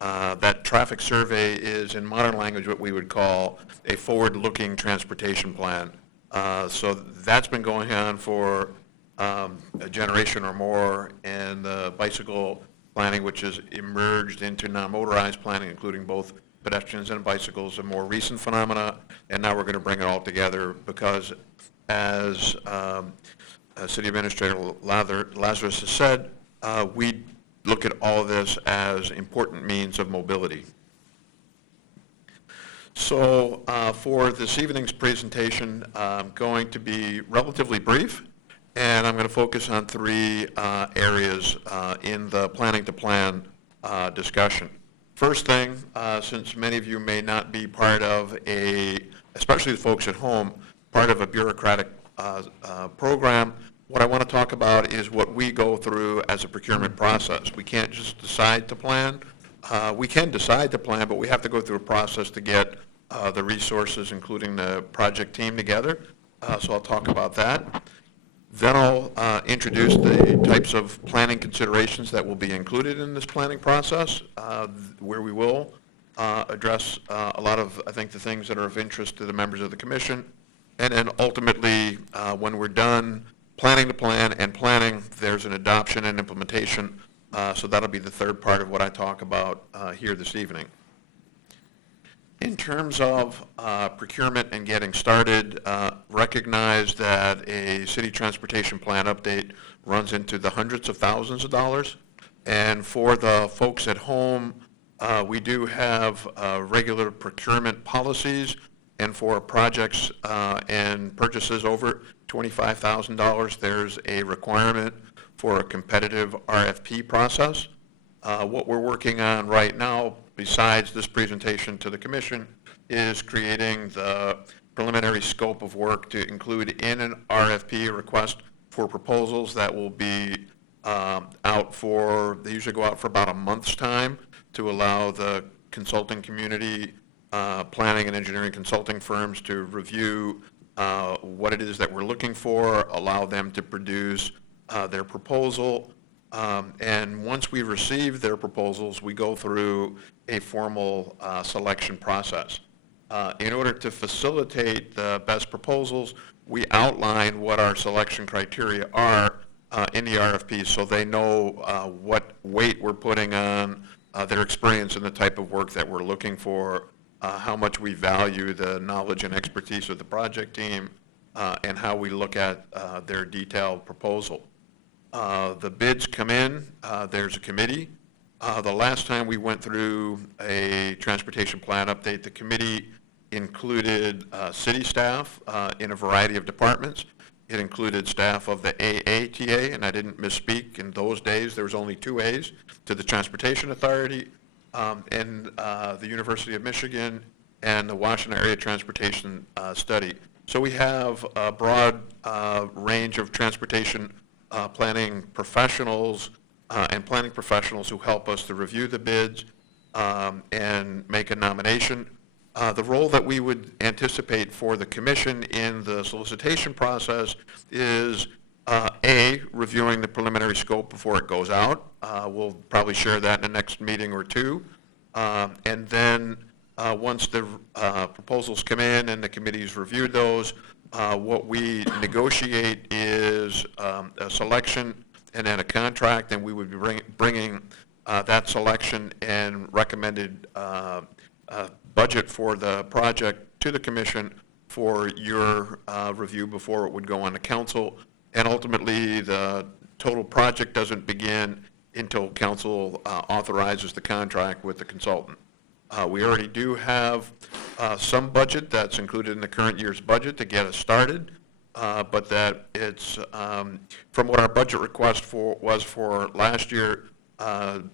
That traffic survey is, in modern language, what we would call a forward-looking transportation plan. So that's been going on for a generation or more, and the bicycle planning, which has emerged into non-motorized planning, including both pedestrians and bicycles, a more recent phenomena, and now we're going to bring it all together because, as City Administrator Lazarus has said, we look at all of this as important means of mobility. So for this evening's presentation, I'm going to be relatively brief, and I'm going to focus on three areas in the planning to plan discussion. First thing, since many of you may not be part of especially the folks at home, part of a bureaucratic program, what I want to talk about is what we go through as a procurement process. We can't just decide to plan. We can decide to plan, but we have to go through a process to get the resources, including the project team, together. So I'll talk about that. Then I'll introduce the types of planning considerations that will be included in this planning process, where we will address a lot of, I think, the things that are of interest to the members of the commission. And then ultimately, when we're done planning the plan and planning, there's an adoption and implementation. So that'll be the third part of what I talk about here this evening. In terms of procurement and getting started, recognize that a city transportation plan update runs into the hundreds of thousands of dollars. And for the folks at home, we do have regular procurement policies. And for projects and purchases over $25,000, there's a requirement for a competitive RFP process. What we're working on right now, besides this presentation to the commission, is creating the preliminary scope of work to include in an RFP a request for proposals that will be out for, they usually go out for about a month's time to allow the consulting community, planning and engineering consulting firms to review what it is that we're looking for, allow them to produce their proposal, And once we receive their proposals, we go through a formal selection process. In order to facilitate the best proposals, we outline what our selection criteria are in the RFP, so they know what weight we're putting on their experience and the type of work that we're looking for, how much we value the knowledge and expertise of the project team, and how we look at their detailed proposal. The bids come in, there's a committee. The last time we went through a transportation plan update, the committee included city staff in a variety of departments. It included staff of the AATA, and I didn't misspeak. In those days, there was only 2 A's, to the Transportation Authority, and the University of Michigan, and the Washington Area Transportation Study. So we have a broad range of transportation planning professionals and planning professionals who help us to review the bids and make a nomination. The role that we would anticipate for the commission in the solicitation process is A, reviewing the preliminary scope before it goes out. We'll probably share that in the next meeting or two. And then once the proposals come in and the committee's reviewed those, what we negotiate is a selection and then a contract, and we would be bringing that selection and recommended budget for the project to the commission for your review before it would go on to council. And ultimately, the total project doesn't begin until council authorizes the contract with the consultant. We already do have some budget that's included in the current year's budget to get us started, but that it's, from what our budget request was for last year,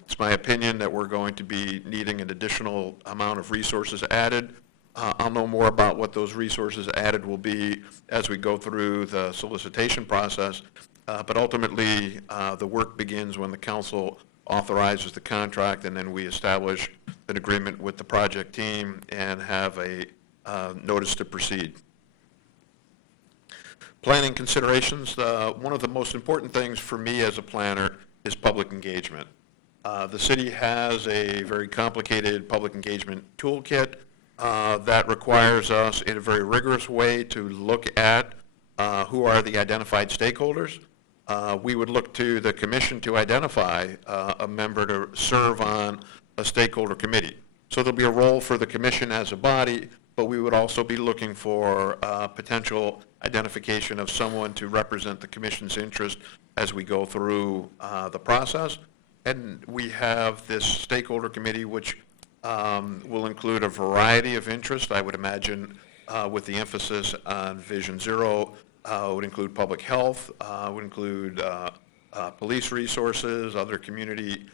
it's my opinion that we're going to be needing an additional amount of resources added. I'll know more about what those resources added will be as we go through the solicitation process, but ultimately the work begins when the council authorizes the contract, and then we establish an agreement with the project team and have a notice to proceed. Planning considerations, one of the most important things for me as a planner is public engagement. The city has a very complicated public engagement toolkit that requires us in a very rigorous way to look at who are the identified stakeholders. We would look to the commission to identify a member to serve on a stakeholder committee. So there'll be a role for the commission as a body, but we would also be looking for potential identification of someone to represent the commission's interest as we go through the process. And we have this stakeholder committee, which will include a variety of interests, I would imagine, with the emphasis on Vision Zero, would include public health, would include police resources, other community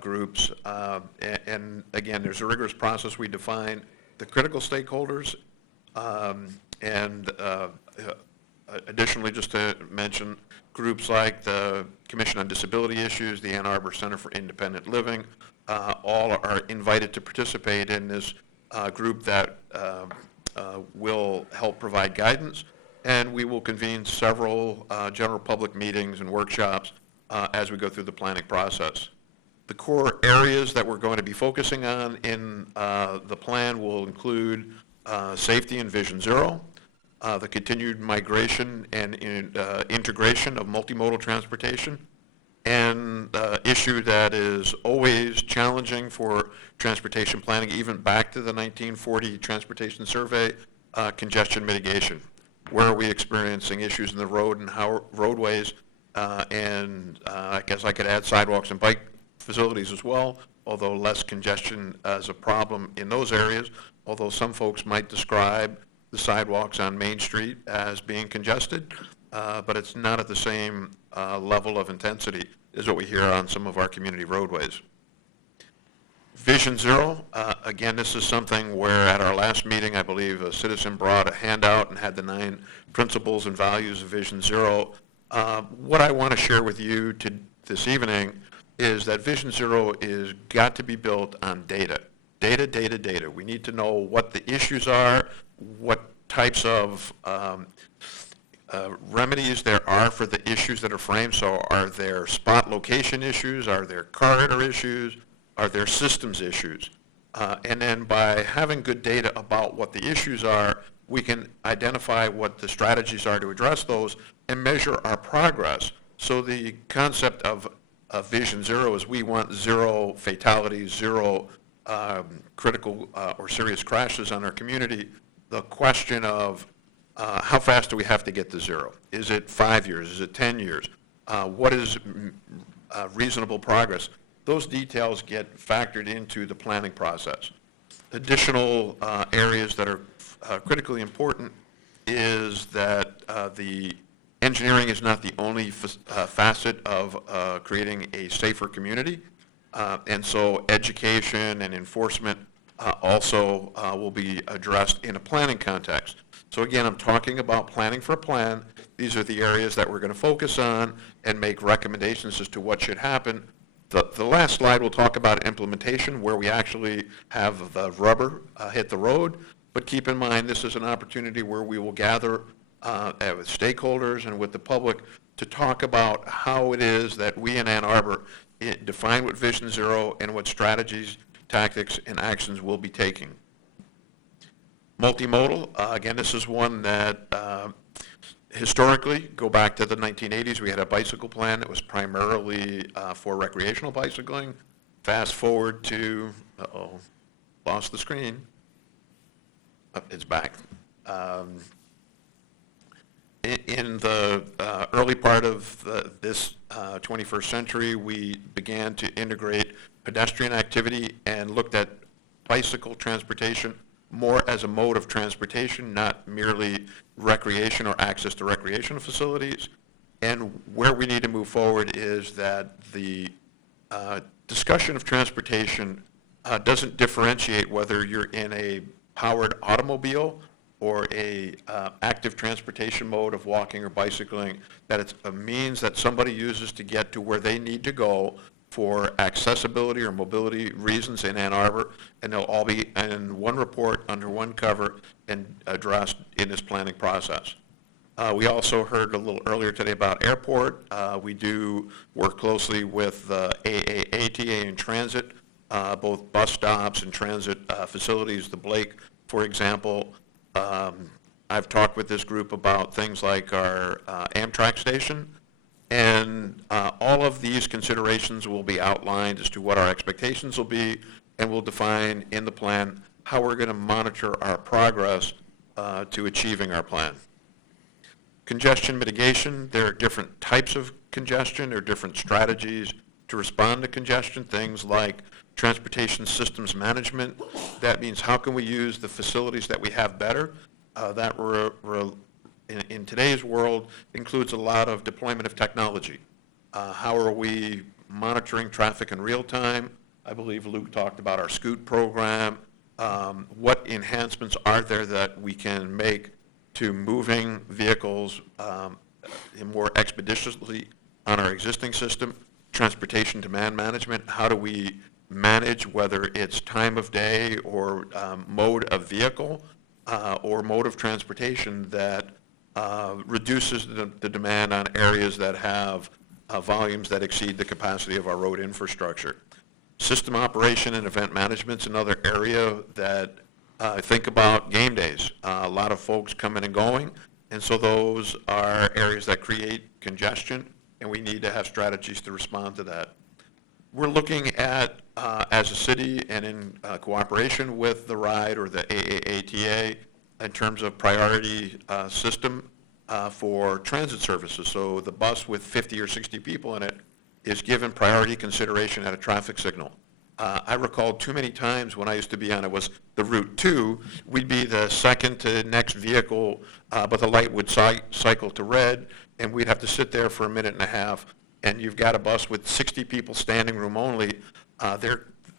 groups, and again, there's a rigorous process. We define the critical stakeholders, and additionally, just to mention, groups like the Commission on Disability Issues, the Ann Arbor Center for Independent Living, all are invited to participate in this group that will help provide guidance, and we will convene several general public meetings and workshops as we go through the planning process. The core areas that we're going to be focusing on in the plan will include safety and Vision Zero, the continued migration and integration of multimodal transportation, and issue that is always challenging for transportation planning, even back to the 1940 Transportation Survey, congestion mitigation. Where are we experiencing issues in the road and how roadways, and I guess I could add sidewalks and bike facilities as well, although less congestion as a problem in those areas, although some folks might describe the sidewalks on Main Street as being congested, but it's not at the same level of intensity as what we hear on some of our community roadways. Vision Zero, again, this is something where at our last meeting, I believe a citizen brought a handout and had the 9 principles and values of Vision Zero. What I want to share with you this evening is that Vision Zero is got to be built on data. Data, data, data. We need to know what the issues are, what types of remedies there are for the issues that are framed. So are there spot location issues? Are there corridor issues? Are there systems issues? And then by having good data about what the issues are, we can identify what the strategies are to address those and measure our progress. So the concept of Vision Zero is we want 0 fatalities, 0 critical or serious crashes on our community. The question of how fast do we have to get to 0? Is it 5 years? Is it 10 years? What is reasonable progress? Those details get factored into the planning process. Additional areas that are critically important is that the engineering is not the only facet of creating a safer community. And so education and enforcement also will be addressed in a planning context. So again, I'm talking about planning for a plan. These are the areas that we're going to focus on and make recommendations as to what should happen. The last slide will talk about implementation, where we actually have the rubber hit the road. But keep in mind, this is an opportunity where we will gather with stakeholders and with the public to talk about how it is that we in Ann Arbor define what Vision Zero and what strategies, tactics, and actions we'll be taking. Multimodal, again, this is one that historically, go back to the 1980s, we had a bicycle plan that was primarily for recreational bicycling. Fast forward to, lost the screen. It's back. In the early part of this 21st century, we began to integrate pedestrian activity and looked at bicycle transportation more as a mode of transportation, not merely recreation or access to recreational facilities. And where we need to move forward is that the discussion of transportation doesn't differentiate whether you're in a powered automobile or a active transportation mode of walking or bicycling, that it's a means that somebody uses to get to where they need to go for accessibility or mobility reasons in Ann Arbor, and they'll all be in one report under one cover and addressed in this planning process. We also heard a little earlier today about airport. We do work closely with AAATA and transit, both bus stops and transit facilities. The Blake, for example, I've talked with this group about things like our Amtrak station, and all of these considerations will be outlined as to what our expectations will be, and we'll define in the plan how we're going to monitor our progress to achieving our plan. Congestion mitigation, there are different types of congestion, there are different strategies to respond to congestion, things like transportation systems management. That means how can we use the facilities that we have better? That in today's world includes a lot of deployment of technology. How are we monitoring traffic in real time? I believe Luke talked about our Scoot program. What enhancements are there that we can make to moving vehicles more expeditiously on our existing system? Transportation demand management, how do we manage whether it's time of day or mode of vehicle or mode of transportation that reduces the demand on areas that have volumes that exceed the capacity of our road infrastructure. System operation and event management's another area that think about game days. A lot of folks coming and going, and so those are areas that create congestion, and we need to have strategies to respond to that. We're looking at, as a city and in cooperation with the RIDE or the AAATA, in terms of priority system for transit services. So the bus with 50 or 60 people in it is given priority consideration at a traffic signal. I recall too many times when I used to be on, it was the Route 2, we'd be the second to next vehicle, but the light would cycle to red, and we'd have to sit there for a minute and a half, and you've got a bus with 60 people standing room only.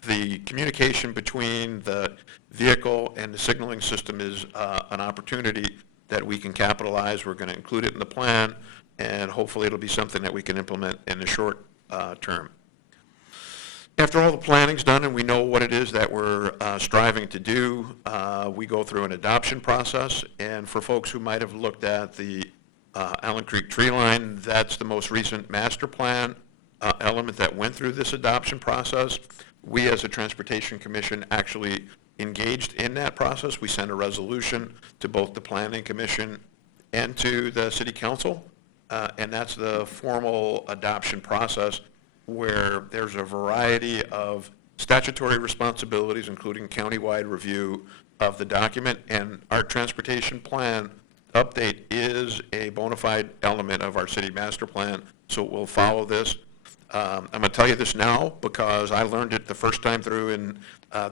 The communication between the vehicle and the signaling system is an opportunity that we can capitalize. We're going to include it in the plan, and hopefully it'll be something that we can implement in the short term. After all the planning's done and we know what it is that we're striving to do, we go through an adoption process. And for folks who might have looked at the Allen Creek Tree Line, that's the most recent master plan element that went through this adoption process. We, as a Transportation Commission, actually engaged in that process. We sent a resolution to both the Planning Commission and to the City Council, and that's the formal adoption process where there's a variety of statutory responsibilities, including countywide review of the document, and our transportation plan update is a bona fide element of our city master plan, so we'll follow this. I'm going to tell you this now because I learned it the first time through in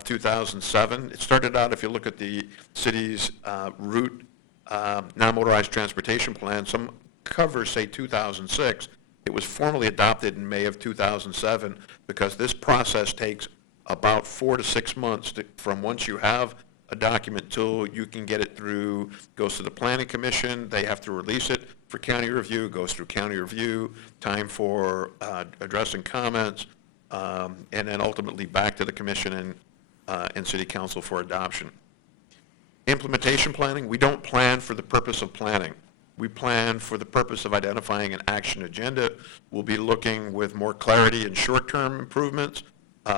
2007. It started out, if you look at the city's route non-motorized transportation plan, some covers say 2006. It was formally adopted in May of 2007 because this process takes about 4 to 6 months from once you have a document till you can get it through, goes to the Planning Commission, they have to release it for county review, goes through county review, time for addressing comments, and then ultimately back to the commission and city council for adoption. Implementation planning, we don't plan for the purpose of planning. We plan for the purpose of identifying an action agenda. We'll be looking with more clarity in short-term improvements.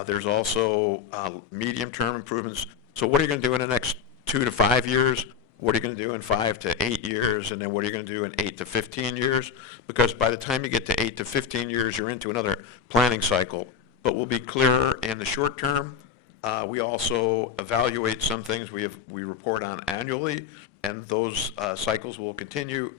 There's also medium-term improvements. So what are you going to do in the next 2 to 5 years? What are you going to do in 5 to 8 years? And then what are you going to do in 8 to 15 years? Because by the time you get to 8 to 15 years, you're into another planning cycle. But we'll be clearer in the short term. We also evaluate some things we report on annually, and those cycles will continue.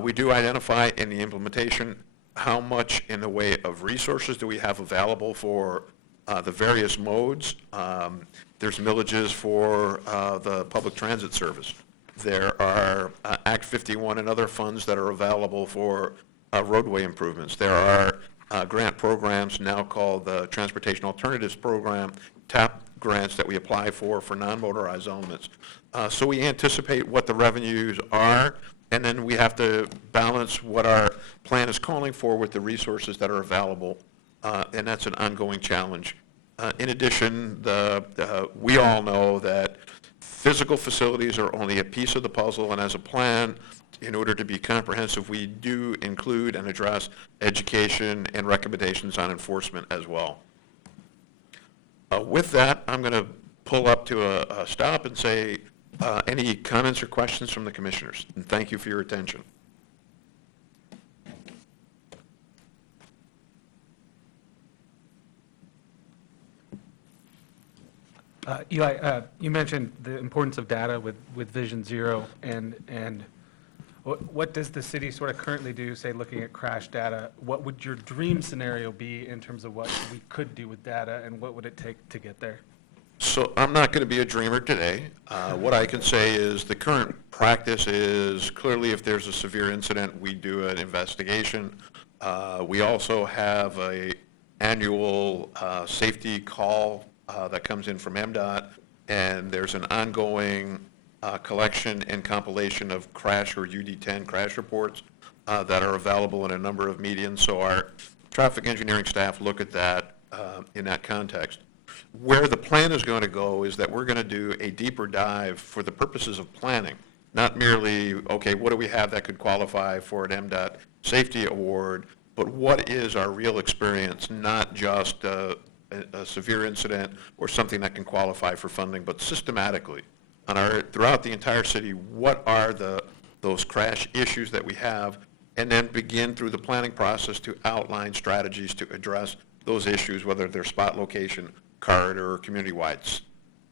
We do identify in the implementation how much in the way of resources do we have available for the various modes. There's millages for the public transit service. There are Act 51 and other funds that are available for roadway improvements. There are grant programs now called the Transportation Alternatives Program, TAP grants that we apply for non-motorized elements. So we anticipate what the revenues are, and then we have to balance what our plan is calling for with the resources that are available, and that's an ongoing challenge. In addition, we all know that physical facilities are only a piece of the puzzle, and as a plan, in order to be comprehensive, we do include and address education and recommendations on enforcement as well. With that, I'm going to pull up to a stop and say any comments or questions from the commissioners, and thank you for your attention. Eli, you mentioned the importance of data with Vision Zero, and what does the city sort of currently do, say, looking at crash data? What would your dream scenario be in terms of what we could do with data, and what would it take to get there? So I'm not going to be a dreamer today. What I can say is the current practice is clearly if there's a severe incident, we do an investigation. We also have an annual safety call that comes in from MDOT, and there's an ongoing collection and compilation of crash or UD10 crash reports that are available in a number of mediums. So our traffic engineering staff look at that in that context. Where the plan is going to go is that we're going to do a deeper dive for the purposes of planning, not merely, okay, what do we have that could qualify for an MDOT safety award, but what is our real experience, not just a severe incident or something that can qualify for funding, but systematically throughout the entire city, what are those crash issues that we have, and then begin through the planning process to outline strategies to address those issues, whether they're spot location, corridor, or community-wide.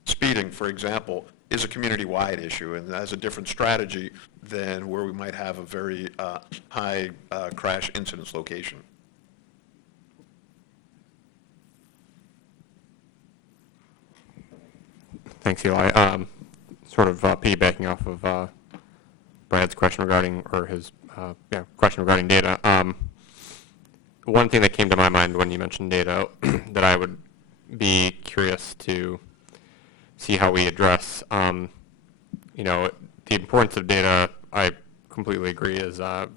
Speeding, for example, is a community-wide issue and has a different strategy than where we might have a very high crash incidence location. Thanks, Eli. Sort of piggybacking off of Brad's question regarding, or his question regarding data. One thing that came to my mind when you mentioned data that I would be curious to see how we address, the importance of data. I completely agree is it's going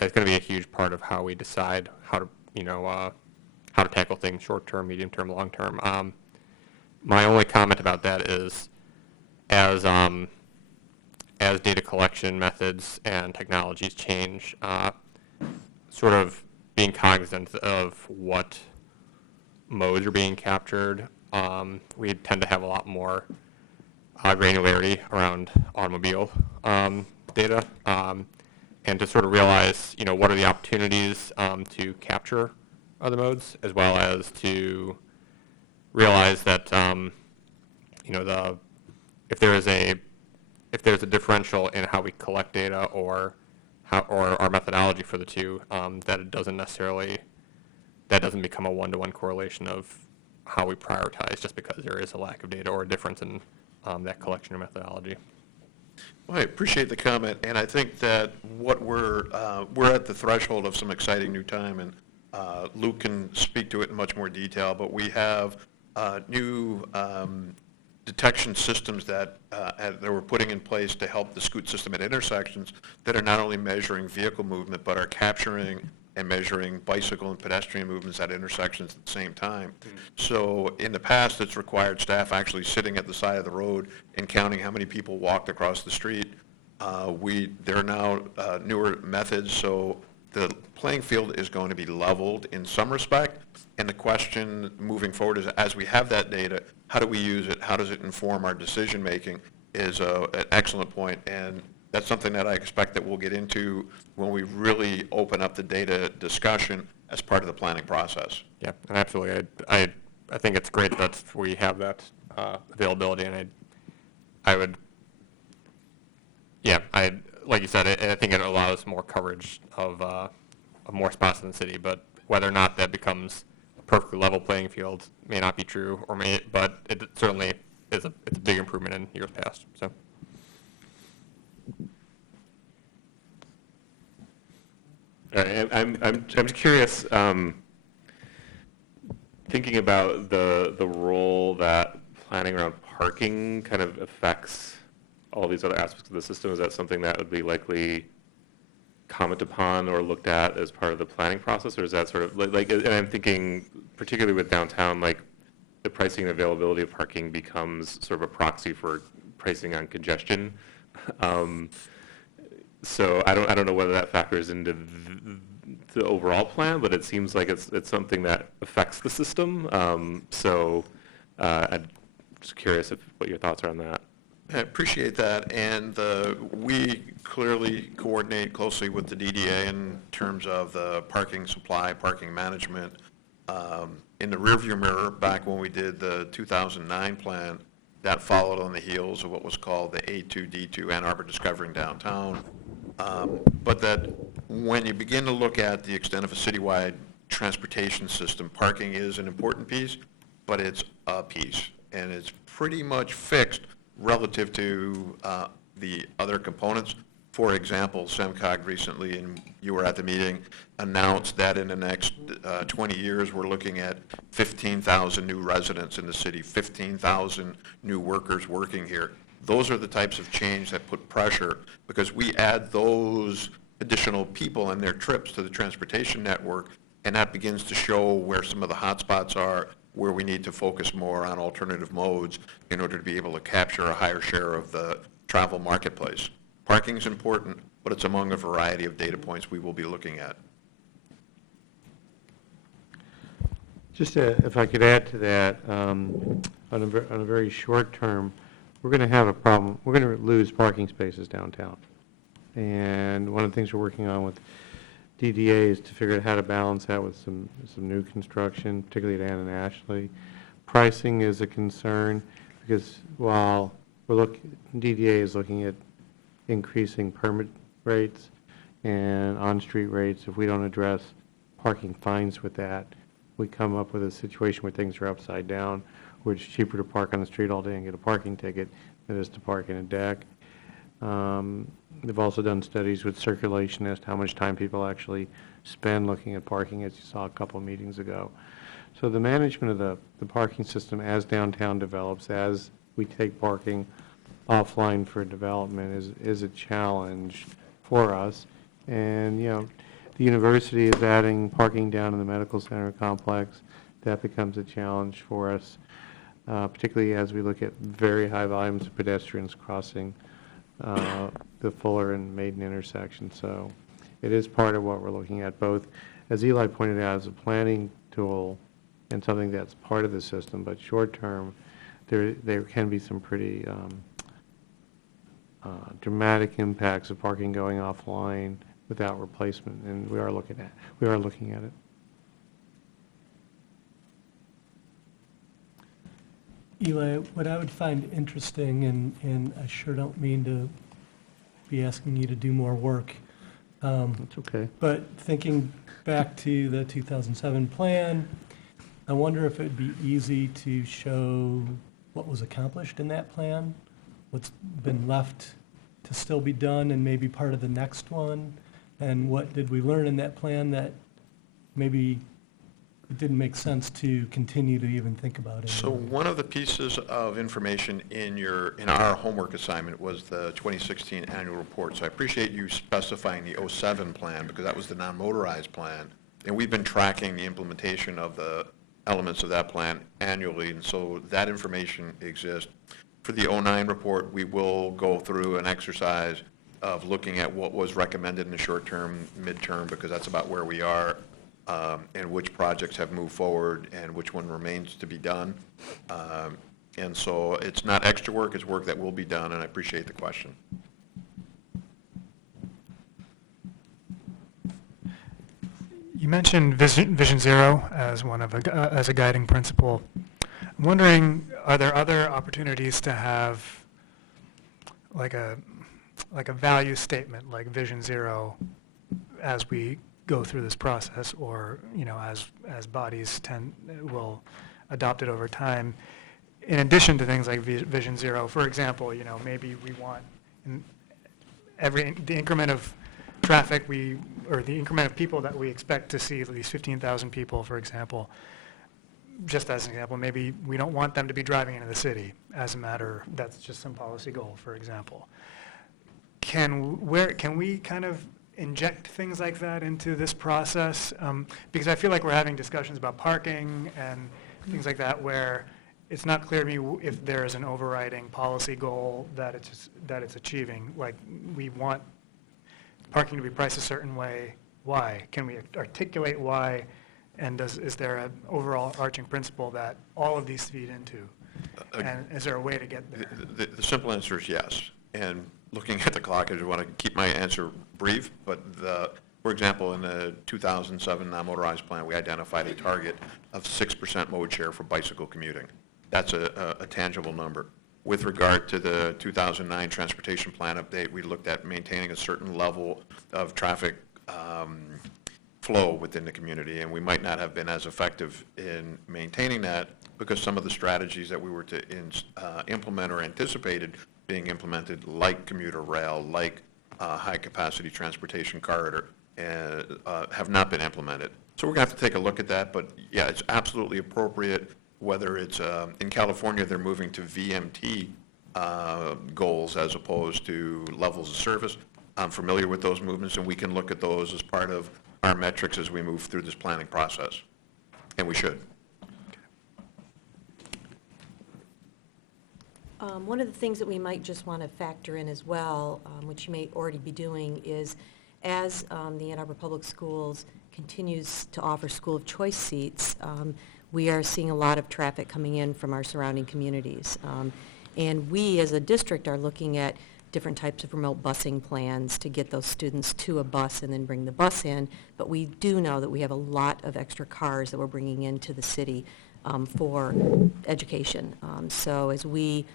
to be a huge part of how we decide how to tackle things short term, medium term, long term. My only comment about that is, as as data collection methods and technologies change, sort of being cognizant of what modes are being captured. We tend to have a lot more granularity around automobile data, and to sort of realize, what are the opportunities to capture other modes, as well as to realize that, if there is a differential in how we collect data or our methodology for the two, that it doesn't necessarily, that doesn't become a one-to-one correlation of how we prioritize just because there is a lack of data or a difference in that collection or methodology. Well, I appreciate the comment, and I think that what we're at the threshold of some exciting new time, and Luke can speak to it in much more detail, but we have new detection systems that we're putting in place to help the SCOOT system at intersections that are not only measuring vehicle movement, but are capturing and measuring bicycle and pedestrian movements at intersections at the same time. So in the past, it's required staff actually sitting at the side of the road and counting how many people walked across the street. There are now newer methods, so the playing field is going to be leveled in some respect. And the question moving forward is, as we have that data, how do we use it? How does it inform our decision making? Is an excellent point, and that's something that I expect that we'll get into when we really open up the data discussion as part of the planning process. Yeah, and absolutely. I think it's great that we have that availability, and like you said, I think it allows more coverage of more spots in the city, but whether or not that becomes a perfectly level playing field may not be true, but it certainly it's a big improvement in years past. So. All right, I'm curious, thinking about the role that planning around parking kind of affects all these other aspects of the system. Is that something that would be likely commented upon or looked at as part of the planning process, or is that sort of like and I'm thinking particularly with downtown, like the pricing and availability of parking becomes sort of a proxy for pricing on congestion. So I don't know whether that factors into the overall plan, but it seems like it's something that affects the system. I'm just curious what your thoughts are on that. I appreciate that, and we clearly coordinate closely with the DDA in terms of the parking supply, parking management. In the rearview mirror, back when we did the 2009 plan, that followed on the heels of what was called the A2D2 Ann Arbor Discovering Downtown. But that when you begin to look at the extent of a citywide transportation system, parking is an important piece, but it's a piece, and it's pretty much fixed relative to the other components. For example, SEMCOG recently, and you were at the meeting, announced that in the next 20 years, we're looking at 15,000 new residents in the city, 15,000 new workers working here. Those are the types of change that put pressure, because we add those additional people and their trips to the transportation network, and that begins to show where some of the hot spots are, where we need to focus more on alternative modes in order to be able to capture a higher share of the travel marketplace. Parking is important, but it's among a variety of data points we will be looking at. Just if I could add to that, on a very short term, we're going to have a problem. We're going to lose parking spaces downtown. And one of the things we're working on with DDA is to figure out how to balance that with some new construction, particularly at Ann and Ashley. Pricing is a concern because while DDA is looking at increasing permit rates and on-street rates, if we don't address parking fines with that, we come up with a situation where things are upside down, where it's cheaper to park on the street all day and get a parking ticket than it is to park in a deck. They've also done studies with circulation as to how much time people actually spend looking at parking, as you saw a couple of meetings ago. So the management of the parking system as downtown develops, as we take parking offline for development is a challenge for us. And, the university is adding parking down in the medical center complex. That becomes a challenge for us, particularly as we look at very high volumes of pedestrians crossing the Fuller and Maiden intersection. So it is part of what we're looking at, both, as Eli pointed out, as a planning tool and something that's part of the system, but short-term, there can be some pretty dramatic impacts of parking going offline without replacement, and we are looking at it. Eli, what I would find interesting, and I sure don't mean to be asking you to do more work. That's okay. But thinking back to the 2007 plan, I wonder if it'd be easy to show what was accomplished in that plan, what's been left to still be done and maybe part of the next one, and what did we learn in that plan that maybe it didn't make sense to continue to even think about it. So one of the pieces of information in our homework assignment was the 2016 annual report. So I appreciate you specifying the 07 plan, because that was the non-motorized plan. And we've been tracking the implementation of the elements of that plan annually, and so that information exists. For the 09 report, we will go through an exercise of looking at what was recommended in the short term, midterm, because that's about where we are, and which projects have moved forward and which one remains to be done. And so it's not extra work, it's work that will be done, and I appreciate the question. You mentioned Vision Zero as one of as a guiding principle. I'm wondering, are there other opportunities to have like a value statement like Vision Zero as we go through this process, or as bodies will adopt it over time, in addition to things like Vision Zero? For example, maybe we want the increment of traffic or the increment of people that we expect to see, at least 15,000 people, for example. Just as an example, maybe we don't want them to be driving into the city as a matter, that's just some policy goal, for example. Can we kind of inject things like that into this process? Because I feel like we're having discussions about parking and things like that where it's not clear to me if there is an overriding policy goal that it's achieving. Like, we want parking to be priced a certain way. Why? Can we articulate why? And is there an overall arching principle that all of these feed into? And is there a way to get there? The simple answer is yes. And looking at the clock, I just want to keep my answer brief, but for example, in the 2007 non-motorized plan, we identified a target of 6% mode share for bicycle commuting. That's a tangible number. With regard to the 2009 transportation plan update, we looked at maintaining a certain level of traffic flow within the community, and we might not have been as effective in maintaining that because some of the strategies that we were to implement or anticipated being implemented, like commuter rail, like high-capacity transportation corridor, have not been implemented. So we're going to have to take a look at that, but yeah, it's absolutely appropriate, whether it's in California, they're moving to VMT goals as opposed to levels of service. I'm familiar with those movements, and we can look at those as part of our metrics as we move through this planning process, and we should. One of the things that we might just want to factor in as well, which you may already be doing, is as the Ann Arbor Public Schools continues to offer school of choice seats, we are seeing a lot of traffic coming in from our surrounding communities. And we, as a district, are looking at different types of remote busing plans to get those students to a bus and then bring the bus in. But we do know that we have a lot of extra cars that we're bringing into the city for education. So as we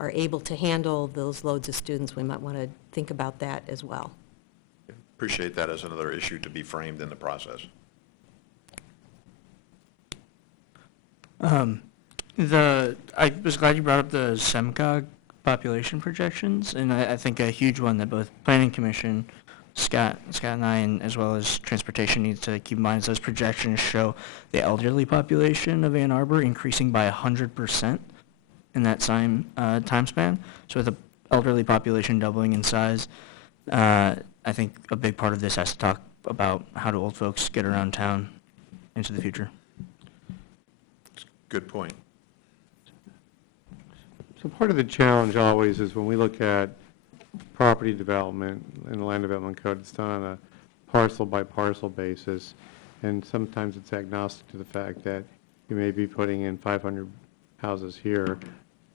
are able to handle those loads of students, we might want to think about that as well. Appreciate that as another issue to be framed in the process. I was glad you brought up the SEMCOG population projections, and I think a huge one that both Planning Commission, Scott and I, and as well as Transportation needs to keep in mind is those projections show the elderly population of Ann Arbor increasing by 100% in that same time span. So with the elderly population doubling in size, I think a big part of this has to talk about how do old folks get around town into the future. Good point. So part of the challenge always is when we look at property development in the land development code, it's done on a parcel by parcel basis, and sometimes it's agnostic to the fact that you may be putting in 500 houses here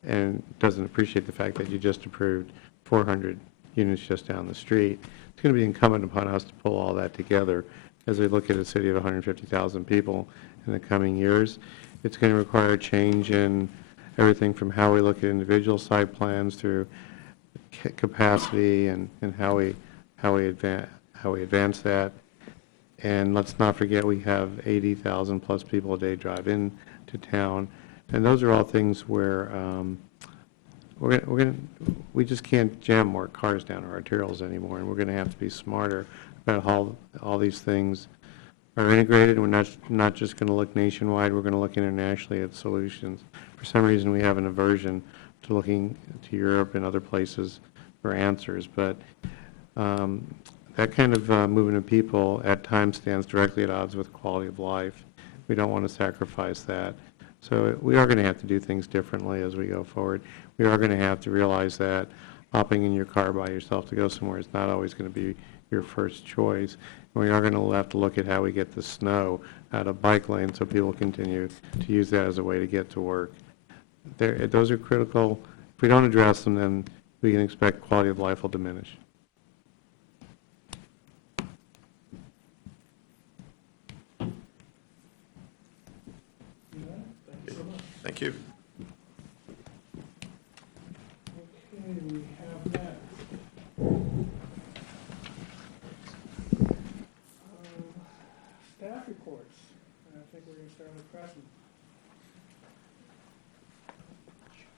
and doesn't appreciate the fact that you just approved 400 units just down the street. It's going to be incumbent upon us to pull all that together as we look at a city of 150,000 people in the coming years. It's going to require a change in everything from how we look at individual site plans through capacity and how we advance that. And let's not forget we have 80,000 plus people a day drive into town, and those are all things where we just can't jam more cars down our arterials anymore, and we're going to have to be smarter about how all these things are integrated. We're not just going to look nationwide, we're going to look internationally at solutions. For some reason, we have an aversion to looking to Europe and other places for answers, but that kind of movement of people at times stands directly at odds with quality of life. We don't want to sacrifice that. So we are going to have to do things differently as we go forward. We are going to have to realize that hopping in your car by yourself to go somewhere is not always going to be your first choice. And we are going to have to look at how we get the snow out of bike lanes so people continue to use that as a way to get to work. Those are critical. If we don't address them, then we can expect quality of life will diminish. Thank you. Okay, we have that. Staff reports. I think we're going to start with Crescent.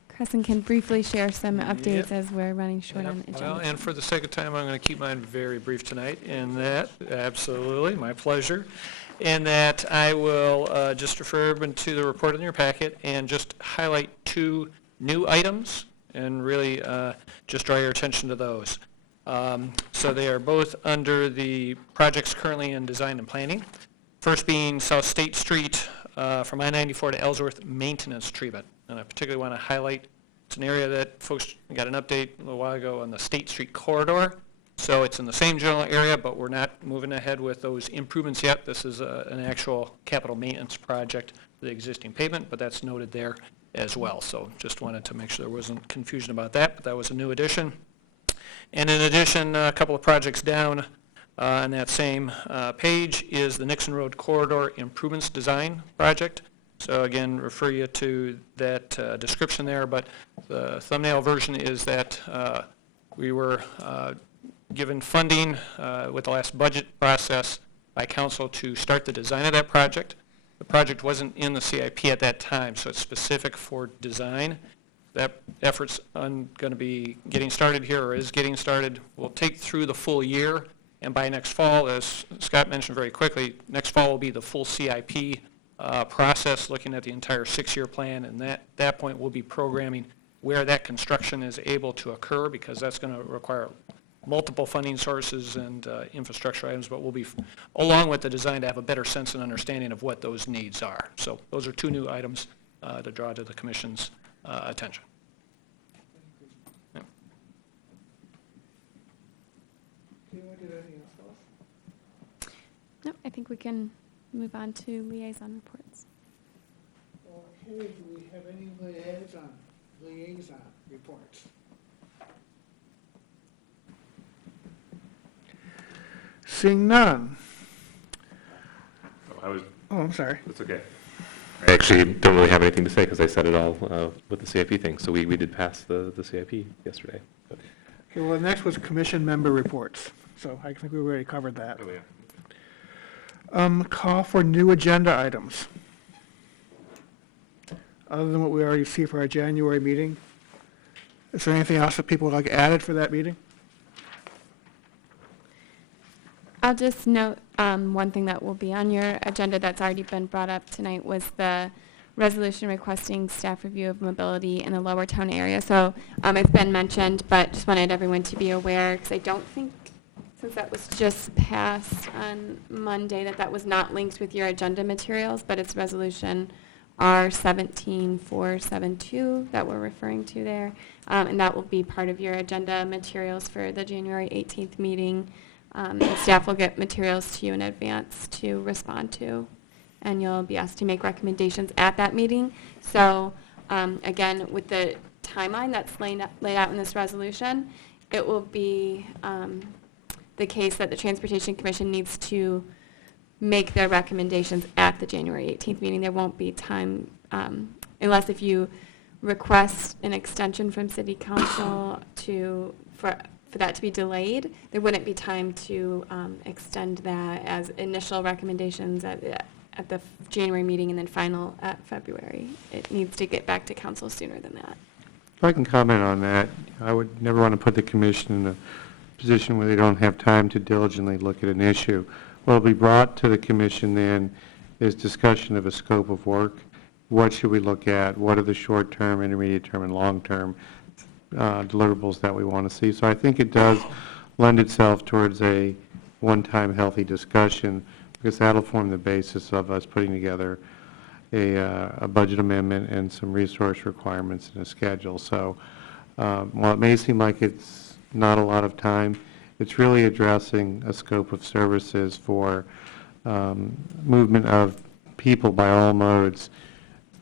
Crescent can briefly share some updates as we're running short on agenda. Well, and for the sake of time, I'm going to keep mine very brief tonight, in that, absolutely, my pleasure, in that I will just refer everyone to the report in your packet and just highlight 2 new items and really just draw your attention to those. So they are both under the projects currently in design and planning. First being South State Street from I-94 to Ellsworth maintenance treatment. And I particularly want to highlight, it's an area that folks got an update a little while ago on the State Street corridor. So it's in the same general area, but we're not moving ahead with those improvements yet. This is an actual capital maintenance project for the existing pavement, but that's noted there as well. So just wanted to make sure there wasn't confusion about that, but that was a new addition. And in addition, a couple of projects down on that same page is the Nixon Road Corridor Improvements Design Project. So again, refer you to that description there, but the thumbnail version is that we were given funding with the last budget process by council to start the design of that project. The project wasn't in the CIP at that time, so it's specific for design. That effort's going to be getting started here, or is getting started. We'll take through the full year, and by next fall, as Scott mentioned very quickly, next fall will be the full CIP process, looking at the entire 6-year plan, and that point we'll be programming where that construction is able to occur, because that's going to require multiple funding sources and infrastructure items, but we'll be, along with the design, to have a better sense and understanding of what those needs are. So those are 2 new items to draw to the Commission's attention. Yep. Do you want to do anything else? No, I think we can move on to liaison reports. Okay, do we have any liaison reports? Seeing none. Oh, I'm sorry. That's okay. I actually don't really have anything to say because I said it all with the CIP thing. So we did pass the CIP yesterday. But. Okay, well, next was commission member reports. So I think we already covered that. Oh, yeah. Call for new agenda items. Other than what we already see for our January meeting, is there anything else that people would like added for that meeting? I'll just note one thing that will be on your agenda that's already been brought up tonight was the resolution requesting staff review of mobility in the Lower Town area. So it's been mentioned, but just wanted everyone to be aware, because I don't think, since that was just passed on Monday, that was not linked with your agenda materials, but it's resolution R17472 that we're referring to there. And that will be part of your agenda materials for the January 18th meeting. And staff will get materials to you in advance to respond to, and you'll be asked to make recommendations at that meeting. So again, with the timeline that's laid out in this resolution, it will be the case that the Transportation Commission needs to make their recommendations at the January 18th meeting. There won't be time, unless if you request an extension from City Council for that to be delayed, there wouldn't be time to extend that as initial recommendations at the January meeting and then final at February. It needs to get back to council sooner than that. If I can comment on that, I would never want to put the commission in a position where they don't have time to diligently look at an issue. What will be brought to the commission then is discussion of a scope of work. What should we look at? What are the short-term, intermediate-term, and long-term deliverables that we want to see? So I think it does lend itself towards a one-time healthy discussion, because that'll form the basis of us putting together a budget amendment and some resource requirements and a schedule. So while it may seem like it's not a lot of time, it's really addressing a scope of services for movement of people by all modes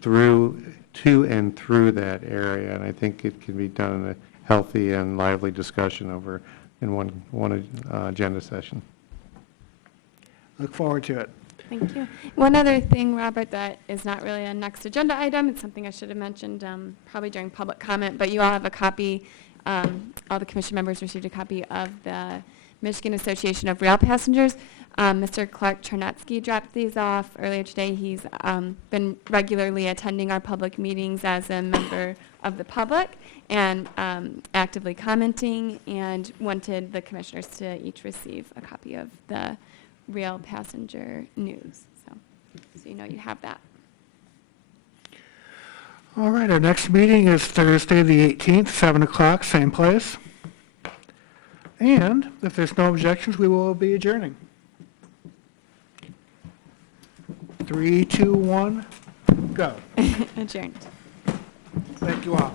to and through that area. And I think it can be done in a healthy and lively discussion in one agenda session. Look forward to it. Thank you. One other thing, Robert, that is not really a next agenda item, it's something I should have mentioned probably during public comment, but you all have a copy, all the commission members received a copy of the Michigan Association of Rail Passengers. Mr. Clark Chernetsky dropped these off earlier today. He's been regularly attending our public meetings as a member of the public and actively commenting, and wanted the commissioners to each receive a copy of the Rail Passenger News. So you know you have that. All right, our next meeting is Thursday, the 18th, 7 o'clock, same place. And if there's no objections, we will be adjourning. 3, 2, 1, go. Adjourned. Thank you all.